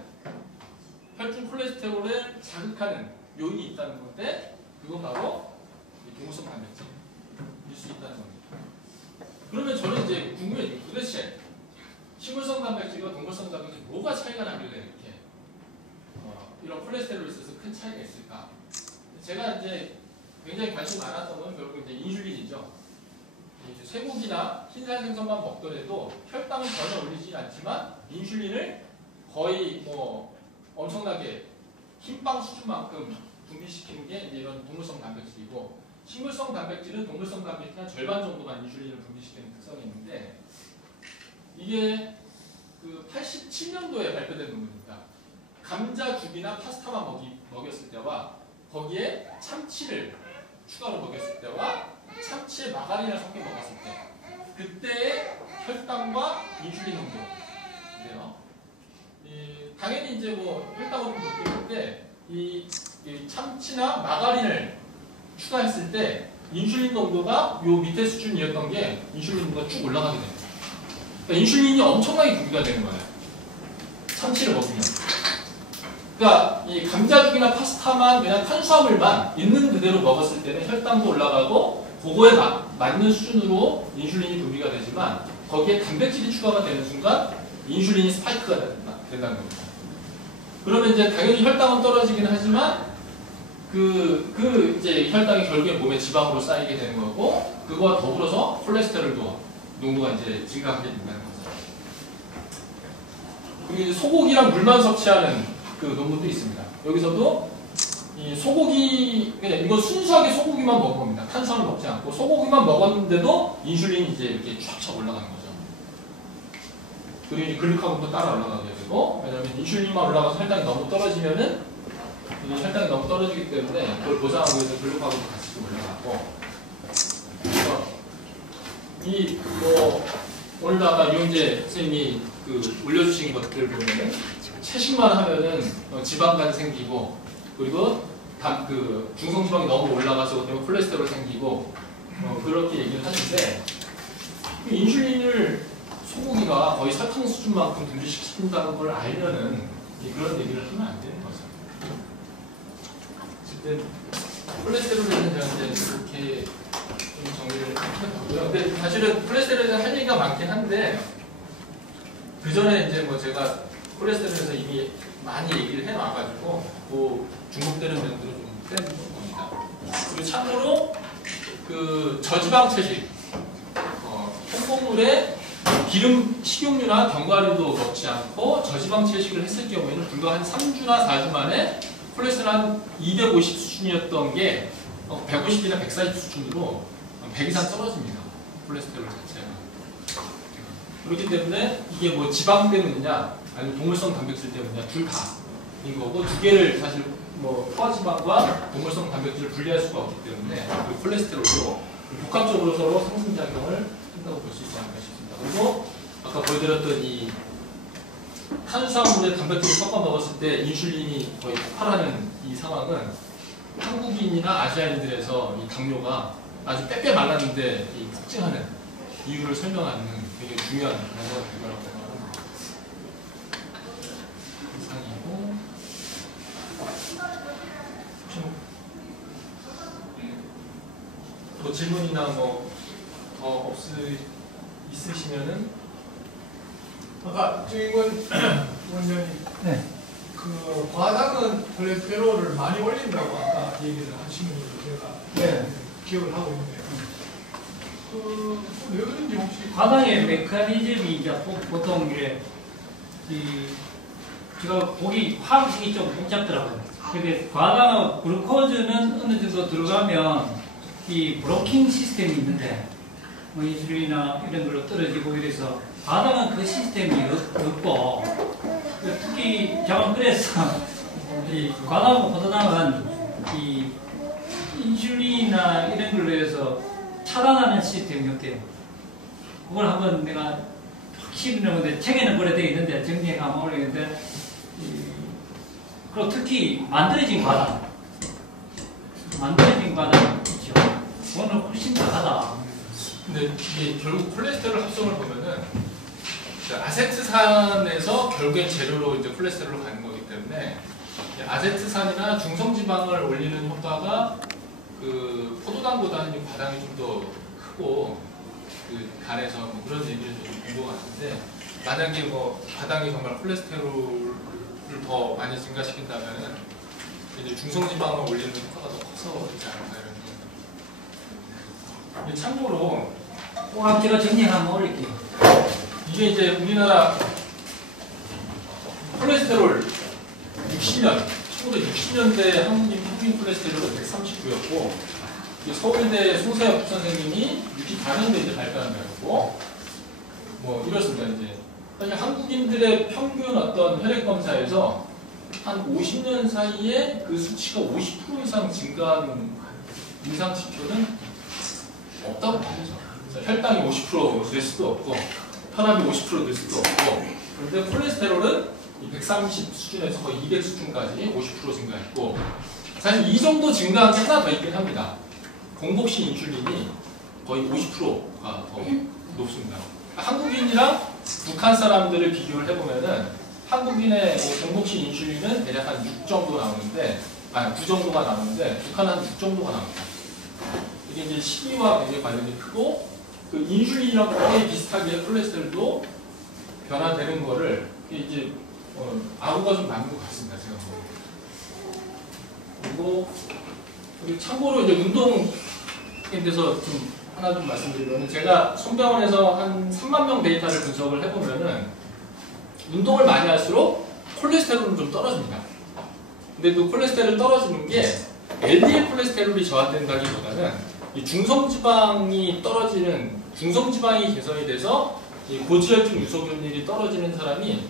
혈중 콜레스테롤을 자극하는 요인이 있다는 건데, 그건 바로 동물성 단백질일 수 있다는 겁니다. 그러면 저는 이제 궁금해요. 도대체 식물성 단백질과 동물성 단백질 뭐가 차이가 나길래 이렇게 이런 콜레스테롤에 있어서 큰 차이가 있을까? 제가 이제 굉장히 관심 많았던 건 결국 이제 인슐린이죠. 이제 쇠고기나 흰살 생선만 먹더라도 혈당은 전혀 올리지 않지만 인슐린을 거의 뭐 엄청나게 흰빵 수준만큼 분비시키는 게 이제 이런 동물성 단백질이고, 식물성 단백질은 동물성 단백질 한 절반 정도만 인슐린을 분비시키는 특성이 있는데, 이게 그 87년도에 발표된 논문입니다. 감자죽이나 파스타만 먹였을 때와 거기에 참치를 추가로 먹였을 때와 참치에 마가린을 섞여 먹었을 때, 그때의 혈당과 인슐린 농도인데요. 당연히 이제 뭐 혈당을 좀 높일 때 이 참치나 마가린을 추가했을 때 인슐린 농도가 요 밑에 수준이었던 게 인슐린 농도가 쭉 올라가게 됩니다. 그러니까 인슐린이 엄청나게 분비가 되는 거예요. 참치를 먹으면. 그러니까 이 감자죽이나 파스타만 그냥 탄수화물만 있는 그대로 먹었을 때는 혈당도 올라가고 그거에 맞는 수준으로 인슐린이 분비가 되지만, 거기에 단백질이 추가가 되는 순간 인슐린이 스파이크가 된다는 겁니다. 그러면 이제 당연히 혈당은 떨어지긴 하지만 이제 혈당이 결국에 몸에 지방으로 쌓이게 되는 거고, 그거와 더불어서 콜레스테롤도 농도가 이제 증가하게 된다는 거죠. 그리고 이제 소고기랑 물만 섭취하는 그 논문도 있습니다. 여기서도 이 소고기, 그냥 이거 순수하게 소고기만 먹은 겁니다. 탄수화물 먹지 않고 소고기만 먹었는데도 인슐린이 이제 이렇게 쫙쫙 올라가는 거죠. 그리고 이제 글루카곤도 따라 올라가게 되고, 왜냐하면 인슐린만 올라가서 혈당이 너무 떨어지면은 이제 혈당이 너무 떨어지기 때문에 그걸 보상하기 위해서 글루카곤도 같이 올라가고. 그래서 이 뭐 오늘 아까 유영재 선생님이 그 올려주신 것들 보면은 채식만 하면은 지방간 생기고, 그리고 그 중성지방이 너무 올라가서 그것 때문에 콜레스테롤 생기고 그렇게 얘기를 하는데, 인슐린을 소고기가 거의 설탕 수준만큼 분비시킨다는 걸 알면은 그런 얘기를 하면 안 되는 거죠. 어쨌든 콜레스테롤에 대해서 제가 이제 그렇게 좀 정리를 해봤고요. 근데 사실은 콜레스테롤에 대해서 할 얘기가 많긴 한데, 그 전에 이제 뭐 제가 콜레스테롤에서 이미 많이 얘기를 해놔가지고 그 중복되는 면들은 좀 빼는 겁니다. 그리고 참고로 그 저지방 채식, 통곡물에 기름, 식용유나 견과류도 넣지 않고 저지방 채식을 했을 경우에는 불과 한 3주나 4주 만에 콜레스테롤 한 250 수준이었던 게 150이나 140 수준으로 100 이상 떨어집니다. 콜레스테롤 자체가. 그렇기 때문에 이게 뭐 지방 때문이냐 아니면 동물성 단백질 때문이냐 둘 다인 거고, 두 개를 사실 뭐 포화지방과 동물성 단백질을 분리할 수가 없기 때문에 그 콜레스테롤도 복합적으로 서로 상승작용을 한다고 볼 수 있지 않을까 싶습니다. 그리고 아까 보여드렸던 이 탄수화물에 단백질을 섞어 먹었을 때 인슐린이 거의 폭발하는 이 상황은 한국인이나 아시아인들에서 이 당뇨가 아주 빼빼 말랐는데 이 폭증하는 이유를 설명하는 되게 중요한 단서가 될 거라고 생각합니다. 이상이고, 뭐 질문이나 뭐 더 있으시면은. 아까 주인권 원장님, 네. 그 과당은 콜레스테롤을 많이 올린다고 아까 얘기를 하신 걸로 제가 네. 기억을 하고 있는데요. 왜 그런지 혹시 과당의 메커니즘이 이제 보통 이제 제가 보기 화학식이 좀 복잡더라고요. 근데 과당하고 글루코즈는 어느 정도 들어가면 이 브로킹 시스템이 있는데, 뭐 인슐린이나 이런 걸로 떨어지고 이래서 과당은 그 시스템이 없고, 특히 제가 그래서 이 과당하고 포도당은 이 인슐린이나 이런 걸로 해서 차단하는 시스템이 없대요. 그걸 한번 내가 확실히 는데 책에는 그래 되어 있는데 정리해 가면 모르겠는데, 그리고 특히 만들어진 과당 있죠. 그거는 훨씬 강하다. 근데 이게 결국 콜레스테롤 합성을 보면은 아세트산에서 결국엔 재료로 이제 콜레스테롤로 가는 거기 때문에, 아세트산이나 중성지방을 올리는 효과가 그 포도당보다는 과당이 좀 더 크고, 그 간에서 뭐 그런 얘기를 좀 본것 같은데, 만약에 뭐 과당이 정말 콜레스테롤을 더 많이 증가시킨다면은 이제 중성지방을 올리는 효과가 더 커서 되지 않을까 이런 생각이. 참고로 제가 정리 한번 올릴게요. 이게 이제 우리나라 콜레스테롤 1960년대 한국인 평균 콜레스테롤은 139였고, 서울대 송세엽 선생님이 64년도에 이제 발표한 거였고, 뭐 이렇습니다. 이제 사실 한국인들의 평균 어떤 혈액 검사에서 한 50년 사이에 그 수치가 50% 이상 증가하는 임상 지표는 없다고 봐야죠. 혈당이 50% 늘 수도 없고, 혈압이 50% 늘 수도 없고, 그런데 콜레스테롤은 130 수준에서 거의 200 수준까지 50% 증가했고, 사실 이 정도 증가한 게 하나 더 있긴 합니다. 공복시 인슐린이 거의 50%가 더 높습니다. 한국인이랑 북한 사람들을 비교를 해보면은 한국인의 공복시 인슐린은 대략 한 6 정도 나오는데, 9 정도가 나오는데, 북한은 한 6 정도가 나옵니다. 이게 이제 식이와 굉장히 관련이 크고, 그 인슐린이랑 거의 비슷하게 콜레스테롤도 변화되는 거를 이제 아우가 좀 맞는 것 같습니다. 제가 그리고 참고로 이제 운동에 대해서 좀 하나 좀 말씀드리면, 제가 손병원에서 한 3만 명 데이터를 분석을 해보면은 운동을 많이 할수록 콜레스테롤은 좀 떨어집니다. 근데 또 콜레스테롤 떨어지는 게 LDL 콜레스테롤이 저하된다기보다는 이 중성지방이 떨어지는 중성지방이 개선이 돼서 이 고지혈증 유소균일이 떨어지는 사람이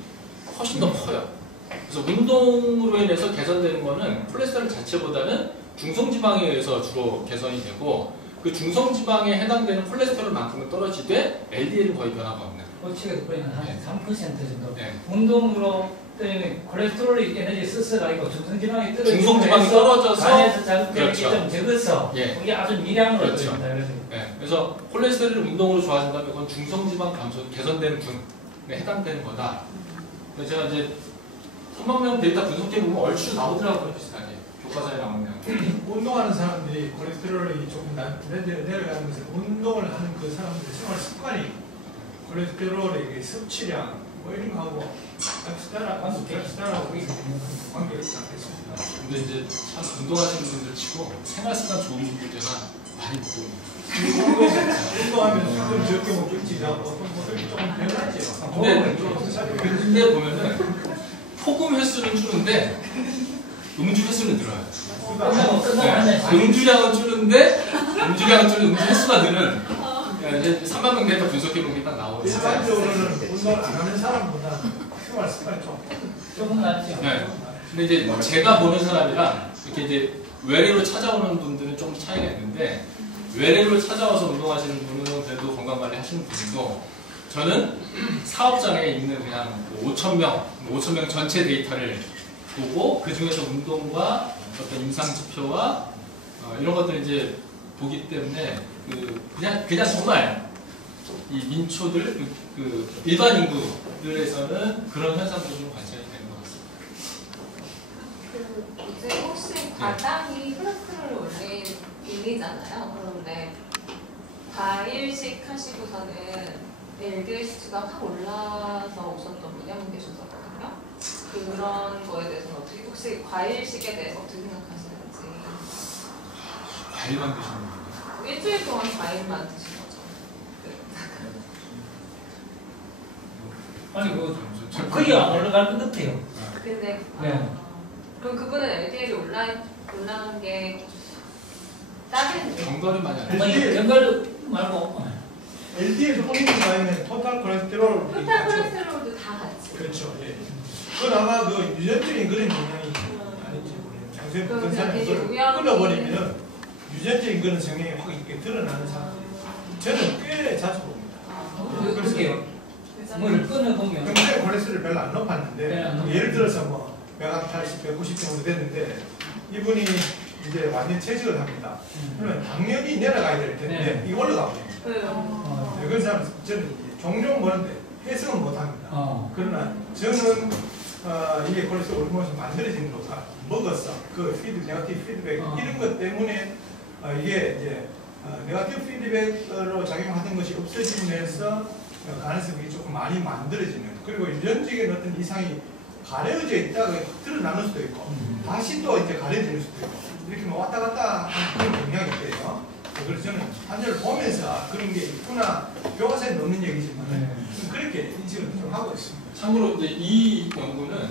훨씬 더 커요. 그래서 운동으로 인해서 개선되는 거는 콜레스테롤 자체보다는 중성지방에 의해서 주로 개선이 되고 그 중성지방에 해당되는 콜레스테롤만큼은 떨어지되 LDL은 거의 변화가 없는. 어치가 보면 한 네. 3% 정도. 네. 운동으로 때문에 콜레스테롤이 에너지 스스가 있고 중성지방이 떨어지고 중성지방이 떨어져서 간에서 자극되는 그렇죠. 게 좀 적어서 예. 그게 아주 미량으로 그렇죠. 떨어진다. 그래서 네, 그래서 콜레스테롤이 운동으로 좋아진다면 그건 중성지방 감소 개선되는 분에 해당되는 거다. 그래서 제가 이제 3만 명 데이터 분석해 보면 얼추 나오더라고요, 비슷하게 교과서에 나오는 내용. 운동하는 사람들이 콜레스테롤이 조금 내려가는 것은 운동을 하는 그 사람들의 생활 습관이 콜레스테롤의 섭취량 뭐 이런 거하고 엑스트라하고 관계가 있지 않겠습니까? 근데 이제 참 운동하시는 분들 치고 생활습관 좋은 분들 제가 많이 못 봅니다. 운동하면 좀 적게 먹겠지, 어떤 것들이 조금 변하죠. 근데 보면은 폭음 횟수는 줄는데 음주 횟수는 늘어요. 끝나고 네, 하면 음주량은 줄는데 음주 횟수가 늘은. 이제 3만 명 데이터 분석해 보면 딱 나오거든요. 일반적으로는 운동을 안 하는 사람보다 생활 습관이 조금 낫죠. 네. 근데 이제 제가 보는 사람이랑 이렇게 이제 외래로 찾아오는 분들은 좀 차이가 있는데 외래로 찾아와서 운동하시는 분은 그래도 건강관리 하시는 분들도 저는 사업장에 있는 그냥 5,000명 전체 데이터를 보고 그 중에서 운동과 어떤 임상지표와 이런 것들을 이제 보기 때문에 그냥 정말 이 민초들 그 일반 인구들에서는 그런 현상들이 좀 관찰이 되는 것 같습니다. 이제 혹시 과당이 콜레스테롤을 올리잖아요. 그런데 과일식 하시고서는 LDL 수치가 확 올라서 오셨던 분이 한 분 계셨었거든요. 그런 거에 대해서는 어떻게 혹시 과일식에 대해서 어떻게 생각하시는지. 과일만 드시는 분들. 일주일 동안 과일만 드신 거죠. 아니 거의 안 올라갈 것 같아요. 근데 네. 그럼 그분은 LDL이 올라간 게 다른 경과를 많이 안 아니 연결 말고 LDL 올리는 거에는 토탈 콜레스테롤 토탈 콜레스테롤도 다 같이. 그렇죠. 예. 그건 아마 그 유전적인 그런 영향이 아닌지 모르겠어요. 장수에 붙은 사람이 그걸 끊어버리면 유전적인 그런 성향이 확 이렇게 드러나는 사람. 저는 꽤 자주 봅니다. 그렇게요. 뭘 끊어보면 평소에 콜레스테롤 별로 안 높았는데 네, 안 높아요. 예를 들어서 뭐 180, 190 정도 됐는데 이분이 이제 완전 채식을 합니다. 그러면 당연히 내려가야 될 텐데 네. 이거 올라가거든요. 네. 그런 사람 저는 종종 보는데 해석은 못합니다. 그러나 저는 이게 콜레스테롤 호르몬이 만들어진 거가 먹었어. 그 네거티브 피드백 이런 것 때문에 이게 이제 네거티브 피드백으로 작용하던 것이 없어지면서 가능성이 조금 많이 만들어지는, 그리고 유전적인 어떤 이상이 가려져 있다가 드러나는 수도 있고 다시 또 이제 가려질 수도 있고 이렇게 뭐 왔다 갔다 하는 그런 경향이 있대요. 그래서 저는 환자를 보면서 그런 게 있구나, 교과서에 넣는 얘기지만 그렇게 인식을 좀 하고 있습니다. 참고로 이제 이 연구는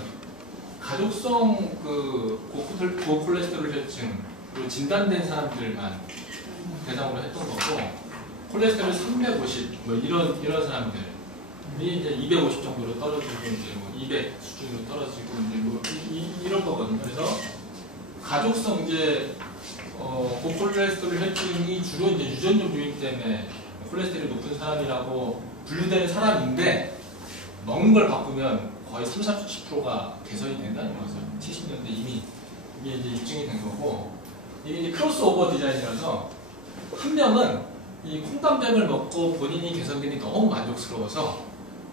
가족성 고콜레스테롤 혈증으로 진단된 사람들만 대상으로 했던 거고, 콜레스테롤 350 뭐 이런 사람들이 이제 250 정도로 떨어지고 이제 뭐 200 수준으로 떨어지고 이제 뭐 이런 거거든요. 그래서 가족성 이제 고콜레스테롤 혈증이 주로 이제 유전적 요인 때문에 콜레스테롤이 높은 사람이라고 분류되는 사람인데, 먹는 걸 바꾸면 거의 30~40%가 개선이 된다는 거죠. 70년대 이미 이게 이제 입증이 된 거고, 이게 이제 크로스오버 디자인이라서 한 명은 이 콩단백을 먹고 본인이 개선되니 너무 만족스러워서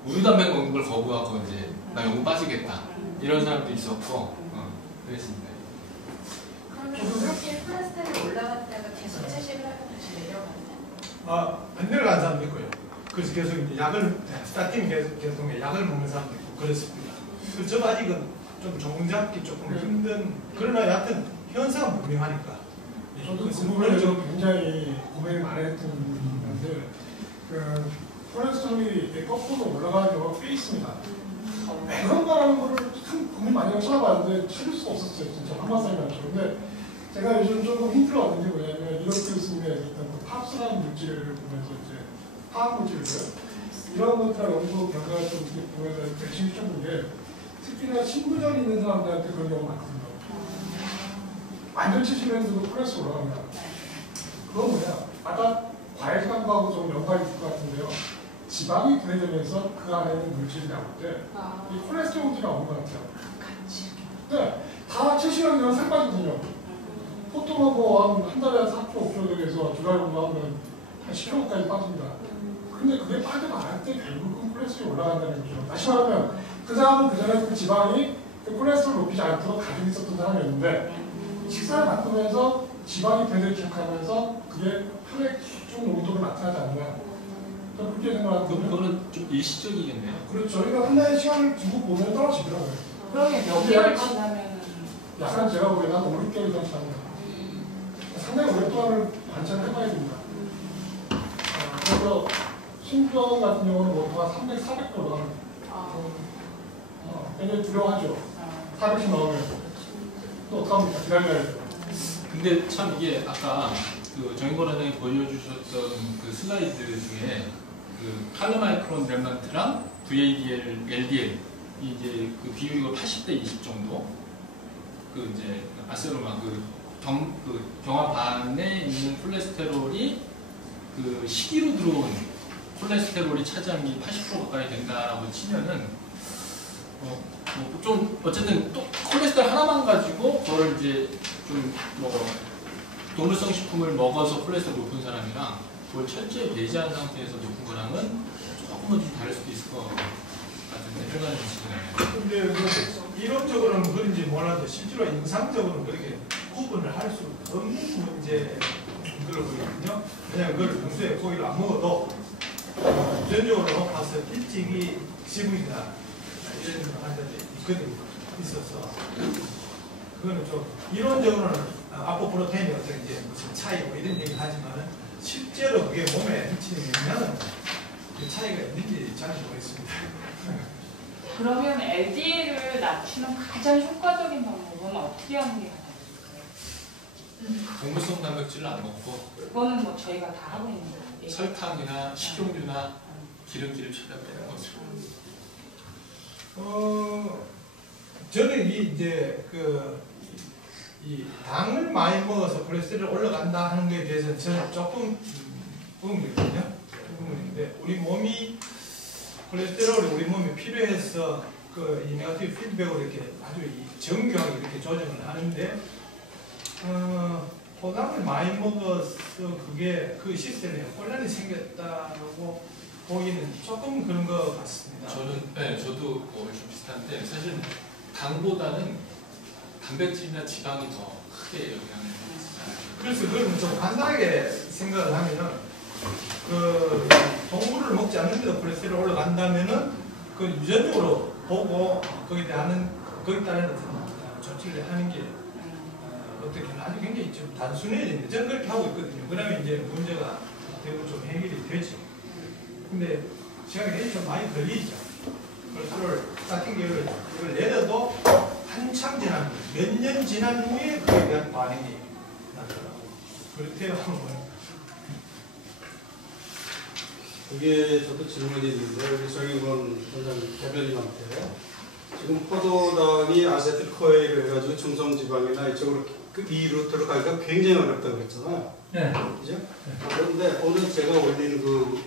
우유단백 먹는 걸 거부하고 이제 나 연구 빠지겠다 이런 사람도 있었고 그랬습니다. 그러면 그렇게 콜레스테롤 올라갔다가 계속 채식을 하면 다시 내려가나요? 안 내려간 사람도 있고요. 그래서 계속 이제 약을 스타틴 계속 약을 먹는 사람도 있고 그렇습니다. 그래서 저도 아직은 좀 종잡기 조금 힘든, 그러나 여하튼 현상은 분명하니까. 저도 그 부분에 좀 굉장히 고민을 많이 했던 부분인데, 그 콜레스테롤이 거꾸로 올라가는 경우가 꽤 있습니다. 왜 그런가라는 거를 참 고민 많이 하고 찾아봤는데 찾을 수가 없었어요. 진짜 한마디만 하죠. 근데 제가 요즘 조금 힌트를 얻은 게 뭐냐면 이런 교수님의 일단 흡수하는 물질을 보면서 이제 화학 물질들 이런 것들 연구 결과를 좀 보면서 열심히 쫓는 게 특히나 신부전이 있는 사람들한테 그런 경우가 많거든요. 완전 70년대도 콜레스테롤 올라갑니다. 그건 뭐냐? 아까 과일 시간하고 좀 연관이 있을 것 같은데요. 지방이 분해되면서 그 안에 있는 물질이 나올 때 이 콜레스테롤이 나오는 것 같아요. 네, 다 70년대랑 살 빠지거든요. 보통은 뭐한 달에 4kg, 5kg 되서 두 달 정도 하면 한 10kg까지 빠집니다. 근데 그게 빠져나갈 때 결국은 콜레스테롤이 올라간다는 거죠. 다시 말하면 그 사람은 그전에 그 지방이 그 콜레스테롤 높이지 않도록 가지고 있었던 사람이었는데 식사를 바꾸면서 지방이 분해를 기억하면서 그게 혈액중 농도로 나타나지 않나. 저는 그렇게 생각하거든요. 그거는 좀 일시적이겠네요. 그렇죠. 그러니까 한 달의 시간을 두고 보면 떨어지더라고요. 그러면 몇 개월 지나면 약간 제가 보기에는 한 5, 6개월 이상 지납니다. 상당히 오랫동안 관찰을 해봐야 됩니다. 그래서 신부전 같은 경우는 보통 한 300, 400 정도 합니다. 굉장히 두려워하죠. 400씩 나오면 또 어떡합니까? 기다려야죠. 근데 참 이게 아까 그 정인권 원장이 보여주셨던 그 슬라이드 중에 그 칼로마이크론 렘넌트랑 VADL, LDL 이제 그 비율이 80대 20 정도 그 이제 아세로마 그 경화 반에 있는 콜레스테롤이 그 식이로 들어온 콜레스테롤이 차지하는 게 80% 가까이 된다라고 치면은 좀 어쨌든 또 콜레스테롤 하나만 가지고 그걸 이제 좀 뭐 동물성 식품을 먹어서 콜레스테롤 높은 사람이랑 그걸 철저히 배제한 상태에서 높은 거랑은 조금은 좀 다를 수도 있을 것 같은데 생각해 주시나요? 근데 그 이론적으로는 그런지 몰라도 실제로 임상적으로는 그렇게 구분을 할 수 없는 문제인 걸로 보이거든요. 그냥 그걸 평소에 고기를 안 먹어도 유전적으로 봐서 일찍이 지붕이나 이런 것들이 있어서 그거는 좀 이론적으로는 아포프로테인이 어떤 이제 무슨 차이 뭐 이런 얘기를 하지만은 실제로 그게 몸에 미치는 영향은 그 차이가 있는지 잘 모르겠습니다. 그러면 LDL을 낮추는 가장 효과적인 방법은 어떻게 하는 게 가장 좋을까요? 동물성 단백질을 안 먹고 그거는 뭐 저희가 다 하고 있는 거예요. 설탕이나 식용유나 기름기를 최대한 빼는 거죠. 저는 이제 이 당을 많이 먹어서 콜레스테롤 올라간다 하는 것에 대해서는 저는 조금 의문이거든요. 의문인데 우리 몸이 콜레스테롤이 우리 몸에 필요해서 이 네거티브 피드백으로 이렇게 아주 정교하게 이렇게 조정을 하는데 포당을 많이 먹어서 그게 그 시스템에 혼란이 생겼다고 보기는 조금 그런 것 같습니다. 저도 좀 비슷한데 사실 당보다는 단백질이나 지방이 더 크게 영향을 미치잖아요. 그래서 그걸 좀 간단하게 생각을 하면은 동물을 먹지 않는데도 콜레스테롤 올라간다면은 그 유전적으로 보고 거기에 따른 조치를 하는 게 어떻게 아주 굉장히 좀 단순해지는데 저는 그렇게 하고 있거든요. 그러면 이제 문제가 대부분 좀 해결이 되죠. 근데 시간이 굉장히 좀 많이 걸리죠. 콜레스테롤 같은 경우를 이걸 내려도 한참 지난 몇 년 지난 후에 그에 대한 반응이 나타나고 그렇대요. 이게 저도 질문이 있는데 우리 정인권 원장 대변인한테 지금 포도당이 아세틸코에를 해가지고 중성지방이나 이쪽으로 이 루트로 가기가 굉장히 어렵다고 그랬잖아요. 네. 그죠? 그런데 오늘 제가 올린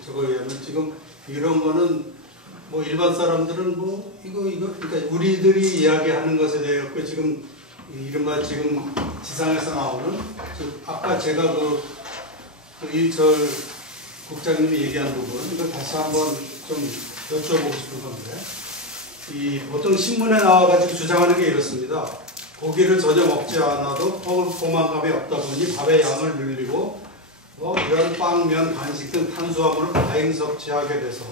저거에 의하면 지금 이런 거는 뭐 일반 사람들은 뭐 이거 그러니까 우리들이 이야기하는 것에 대해 지금 이른바 지금 지상에서 나오는 아까 제가 이철 국장님이 얘기한 부분 이걸 다시 한번 좀 여쭤보고 싶은 건데 보통 신문에 나와가지고 주장하는 게 이렇습니다. 고기를 전혀 먹지 않아도 포만감이 없다 보니 밥의 양을 늘리고 이런 빵, 면, 간식 등 탄수화물을 과잉 섭취하게 돼서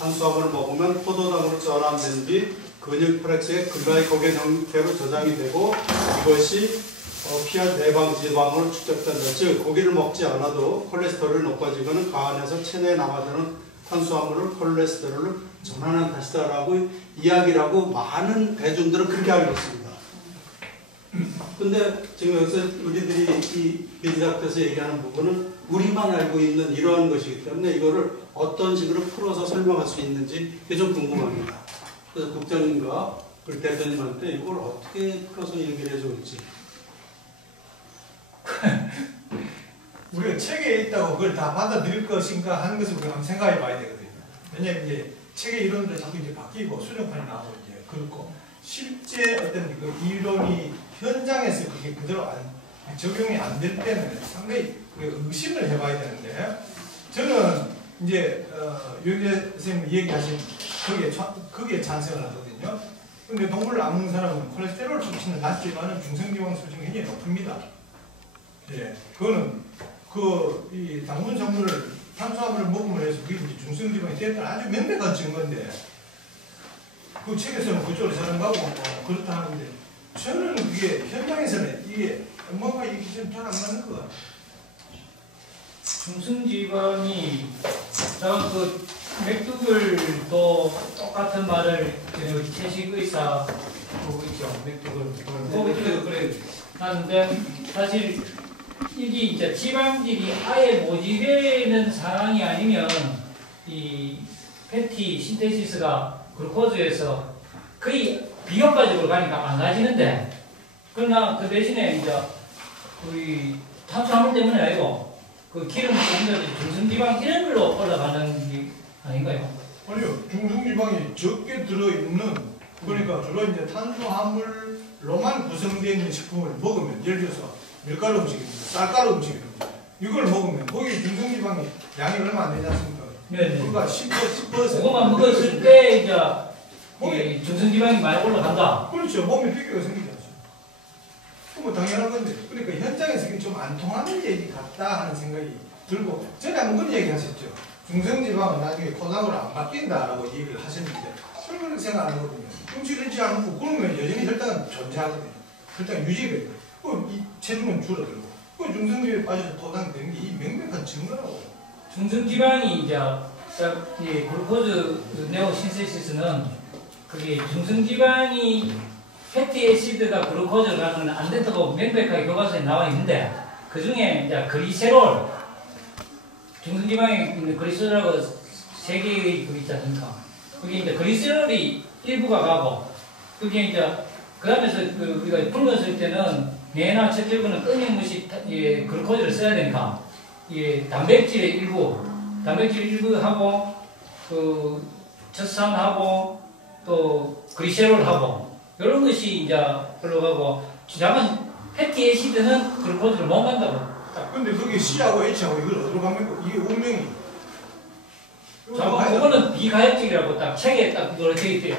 탄수화물을 먹으면 포도당으로 전환된 뒤 근육 플렉스의 글라이코겐 형태로 저장이 되고 이것이 피할 내방 지방으로 축적된다. 즉 고기를 먹지 않아도 콜레스테롤이 높아지거나 그 안에서 체내에 남아드는 탄수화물을 콜레스테롤로 전환한 것이다라고 이야기를 하고 많은 대중들은 그렇게 알고 있습니다. 근데 지금 여기서 우리들이 이 빌드 앞에서 얘기하는 부분은 우리만 알고 있는 이러한 것이기 때문에 이거를 어떤 식으로 풀어서 설명할 수 있는지 그게 좀 궁금합니다. 그래서 국장님과 우리 대표님한테 이걸 어떻게 풀어서 얘기를 해줄지. 우리가 책에 있다고 그걸 다 받아들일 것인가 하는 것을 우리가 한번 생각해 봐야 되거든요. 왜냐하면 이제 책의 이론도 자꾸 이제 바뀌고 수정판이 나오고 이제 그렇고 실제 어떤 그 이론이 현장에서 그게 그대로 적용이 안 될 때는 상당히 의심을 해봐야 되는데 저는 이제 윤재 선생님 얘기하신 거기에 찬성을 하거든요. 근데 동물을 안 먹는 사람은 콜레스테롤 수치는 낮지만은 중성지방 수치는 굉장히 높습니다. 예, 그거는 이 당분 성분을 탄수화물을 먹음으로 해서 그게 이제 중성지방이 됐다는 아주 명백한 증거인데 그 책에서는 그쪽으로 저는 가고 그렇다 하는데 저는 그게 현장에서는 이게 뭔가 이게 좀 잘 안 맞는 것 같아요. 중성지방이 그 맥두글도 똑같은 말을 채식 의사 보고 있죠. 맥두글 그래 하는데 사실 이게 이제 지방질이 아예 모집되는 상황이 아니면 이 패티 신테시스가 글루코즈에서 거의 비용가적으로 가니까 안 가지는데 그러나 그 대신에 이제 그 탄수화물 때문에 아니고 그 기름 때문에 중성지방 이런 걸로 올라가는 게 아닌가요? 아니요, 중성지방이 적게 들어있는 그러니까 주로 이제 탄수화물로만 구성되어 있는 식품을 먹으면 예를 들어서 밀가루 음식입니다, 쌀가루 음식입니다. 이걸 먹으면 거기 중성지방이 양이 얼마 안 되지 않습니까? 네네. 그러니까 10%. 그것만 먹었을 때 이제 중성지방이 많이 올라간다. 그렇죠. 몸에 비교가 생기지 않습니까? 그건 당연한 건데. 그러니까 현장에서 좀 안 통하는 얘기 같다 하는 생각이 들고 전에 한번 그런 얘기 하셨죠. 중성지방은 나중에 코당으로 안 바뀐다라고 얘기를 하셨는데 저는 그렇게 생각 안 하거든요. 움직이지 않고 그러면 여전히 혈당은 존재하거든요. 혈당 유지가 돼요. 이 체중은 줄어들고 그 중성지방에 빠져서 토당이 되는 게 이 명백한 증거라고. 중성지방이 이제 이 글루코즈 네오신세시스는 그게 중성지방이 패티애시드가 글루코즈를 가면 안 된다고 명백하게 교과서에 나와 있는데 그 중에 이제 그리세롤 중성지방에 있는 그리세롤하고 세 개의 그 있지 않습니까? 그게 이제 그리세롤이 일부가 가고 그게 이제 그 다음에서 우리가 굶었을 때는 뇌나 척결부는 끊임없이 글루코즈를 써야 되니까 단백질의 일부하고 그 젖산하고 또 그리세롤하고 이런 것이 이제 흘러가고 주장은 패티애시드는 글루코즈를 못 만다고. 근데 그게 C하고 H하고 이걸 어디로 갑니까? 이게 운명이. 그거는 비가역적이라고 딱 책에 딱 되어 있대요.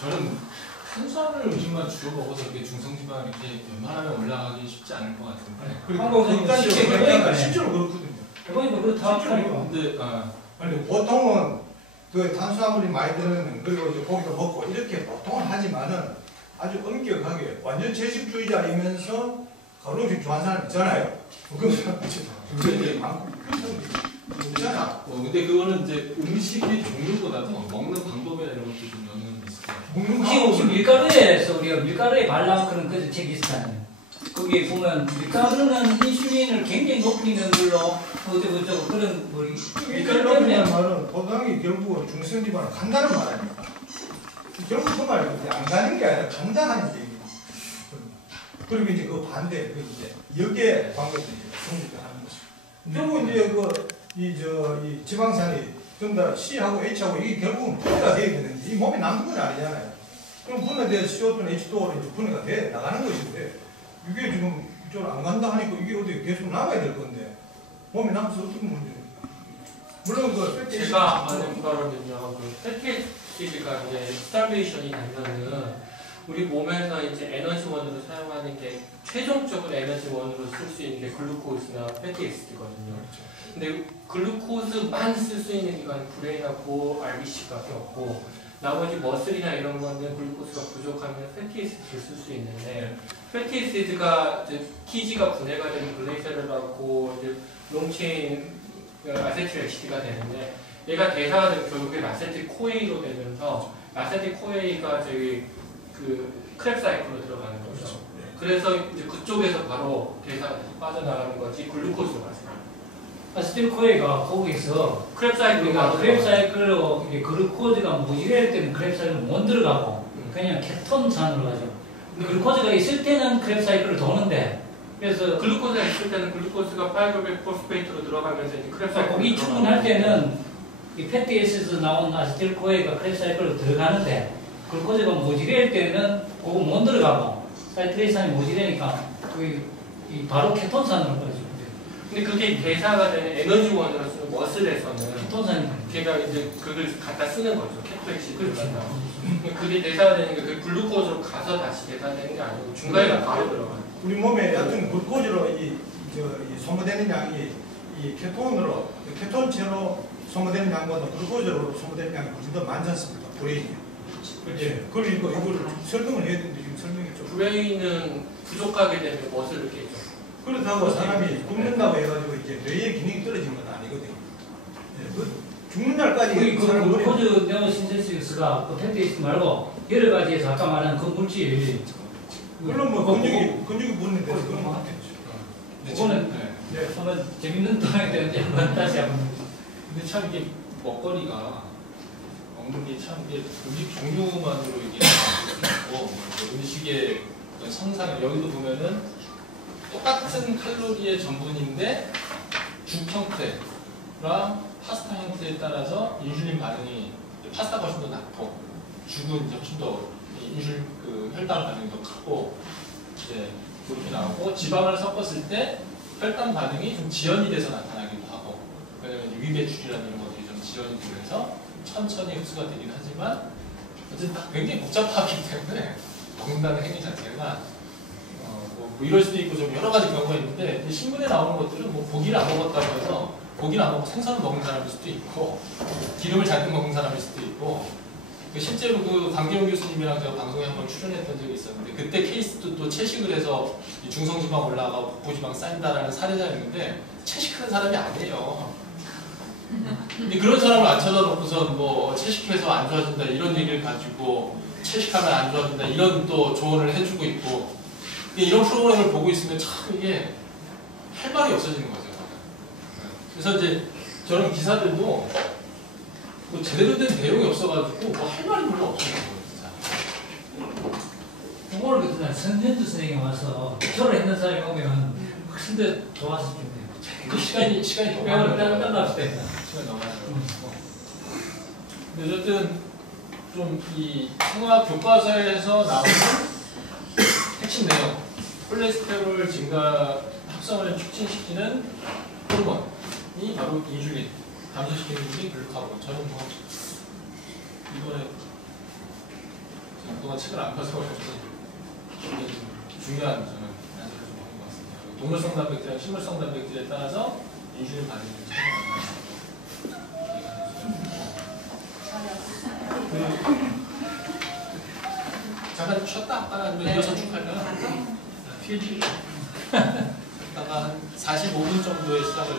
저는 탄수화물 음식만 주로 먹어서 이렇게 중성지방 이렇게 웬만하면 올라가기 쉽지 않을 것 같은데. 한국은 쉽게 해보니까 실제로 그렇거든요. 해보니까 그렇다. 근데 아니 보통은 그 탄수화물이 많이 들어있는 그리고 이제 고기도 먹고 이렇게 보통은 하지만은 아주 엄격하게 완전 채식주의자이면서 가루 음식 좋아하는 사람 있잖아요. 그런 사람 굉장히 많고 그런 사람 있잖아. 근데 그거는 이제 음식의 종류보다도 먹는 방법이나 이런 것도 좀 영향이 있을 것 같아요. 혹시 밀가루에서 우리가 밀가루에 발라 그런 그 책이 있었잖아요. 거기에 보면 밀가루는 인슐린을 굉장히 높이는 걸로 어쩌고저쩌고 그런 뭐 밀가루 때문에 말은 포도당이 결국은 중성지방을 간다는 말 아닙니까? 결국 그 말은 안 가는 게 아니라 간다는 얘기입니다. 그리고 이제 그 반대, 그 이제 역의 방법을 이제 하는 것이고. 그리고 이제 이 지방산이 전부 다 C하고 H하고 이게 결국은 분해가 돼야 되는데 이 몸에 남는 건 아니잖아요. 그럼 분해돼서 CO2나 H2로 이제 분해가 돼 나가는 것인데 이게 지금 이쪽으로 안 간다 하니까 이게 어디 계속 남아야 될 건데 몸에 남아서 어떻게 문제입니까? 물론 그 제가 아는 바로는요, 그 패티애시드가 이제 스타베이션이 되면은 우리 몸에서 이제 에너지원으로 사용하는 게 최종적으로 에너지원으로 쓸 수 있는 게 글루코스나 패티애시드거든요. 근데 글루코스만 쓸 수 있는 기관이 브레인하고 RBC밖에 없고 나머지 머슬이나 이런 거는 글루코스가 부족하면 패티애시드를 쓸 수 있는데 패티애시드가 이제 TG가 분해가 되는 글레이세롤하고 이제 롱체인 아세틸 애시드가 되는데 얘가 대사가 되면 결국에 아세틸 코에이로 되면서 아세틸코에이가 저기 그 크랩 사이클로 들어가는 거죠. 그래서 이제 그쪽에서 바로 대사가 빠져나가는 거지 글루코스로 가세요. 아세틸코에가 거기서 크랩 사이클로 크랩 사이클로 이게 글루코즈가 모질할 때는 크랩 사이클로 못 들어가고 그냥 케톤산으로 가죠. 근데 글루코즈가 있을 때는 크랩 사이클을 도는데 그래서 글루코즈가 있을 때는 글루코스가 500 포스페이트로 들어가면서 이제 크랩 사이클 거기 충분할 때는 이 패티에스에서 나온 아세틸코에가 크랩 사이클로 들어가는데 글루코즈가 모질할 때는 그거 못 들어가고 사이트레이산이 모질하니까 이 바로 케톤산으로 가죠. 근데 그게 대사가 되는 에너지원으로 쓰는 머슬에서는 케톤산이 걔가 이제 그걸 갖다 쓰는 거죠. 케토엑시드를 갖다. 그게 대사가 되는 게 그 글루코즈로 가서 다시 대사되는 게 아니고 중간에 바로 들어가요. 우리 몸에 여튼 글루코즈로 이 소모되는 양이 이 케톤으로 케톤체로 소모되는 양보다 글루코즈로 소모되는 양이 훨씬 더 많지 않습니까? 브레인이. 예. 그리고 이걸 설명을 해야 되는데 지금 설명했죠. 브레인은 부족하게 되면 머슬을 깨죠. 그렇다고 사람이 죽는다고 해가지고 이제 뇌의 기능이 떨어진 건 아니거든요. 예. 그 죽는 날까지 그 글루코즈 네오신테시스가 그 패티에스 말고 여러 가지에서 아까 말한 그 물질 물론 뭐 근육이 붙는 데서 그런 거 같겠죠. 그거는 한번 재밌는 토론이 되는데 한번 다시 한번. 근데 참 이게 먹거리가 먹는 게 참 이게 음식 종류만으로 이게 있고 음식의 성상 여기도 보면은 똑같은 칼로리의 전분인데 죽 형태랑 파스타 형태에 따라서 인슐린 반응이 파스타가 훨씬 더 낮고 죽은 이제 훨씬 더 인슐린 그 혈당 반응이 더 크고 이제 그렇게 나오고 지방을 섞었을 때 혈당 반응이 좀 지연이 돼서 나타나기도 하고 왜냐면 위배출이라는 이런 것들이 좀 지연이 되면서 천천히 흡수가 되긴 하지만 어쨌든 굉장히 복잡하기 때문에 먹는다는 행위 자체가 뭐 이럴 수도 있고 좀 여러 가지 경우가 있는데 신문에 나오는 것들은 뭐 고기를 안 먹었다고 해서 고기를 안 먹고 생선을 먹는 사람일 수도 있고 기름을 잘못 먹는 사람일 수도 있고 실제로 그 강기용 교수님이랑 제가 방송에 한번 출연했던 적이 있었는데 그때 케이스도 또 채식을 해서 중성지방 올라가고 복부지방 쌓인다라는 사례자였는데 채식하는 사람이 아니에요. 근데 그런 사람을 안 찾아놓고서 뭐 채식해서 안 좋아진다 이런 얘기를 가지고 채식하면 안 좋아진다 이런 또 조언을 해주고 있고 이런 프로그램을 보고 있으면 참 이게 할 말이 없어지는 거죠. 그래서 이제 저런 기사들도 뭐 제대로 된 내용이 없어가지고 뭐 할 말이 별로 없어요. 오늘 같은 날 선전주 선생님이 와서 표를 했는 사람이 오면 훨씬 더 좋았을 텐데 그 시간이 뼈를 잘라놨을 때 시간 넘어요. 근데 어쨌든 좀 이 생화학 교과서에서 나오는 핵심 내용, 콜레스테롤 증가 합성을 촉진시키는 호르몬이 바로 인슐린, 감소시키는 것이 글루카곤. 저는 뭐 이번에 그동안 책을 안 펴서 굉장히 중요한 저는 안식을 좀 먹은 것 같습니다. 동물성 단백질과 식물성 단백질에 따라서 인슐린 반응이 좀 잠깐 쉬었다 아니면 이어서 쭉 할까요? 필기. 이따가 한 45분 정도의 시작을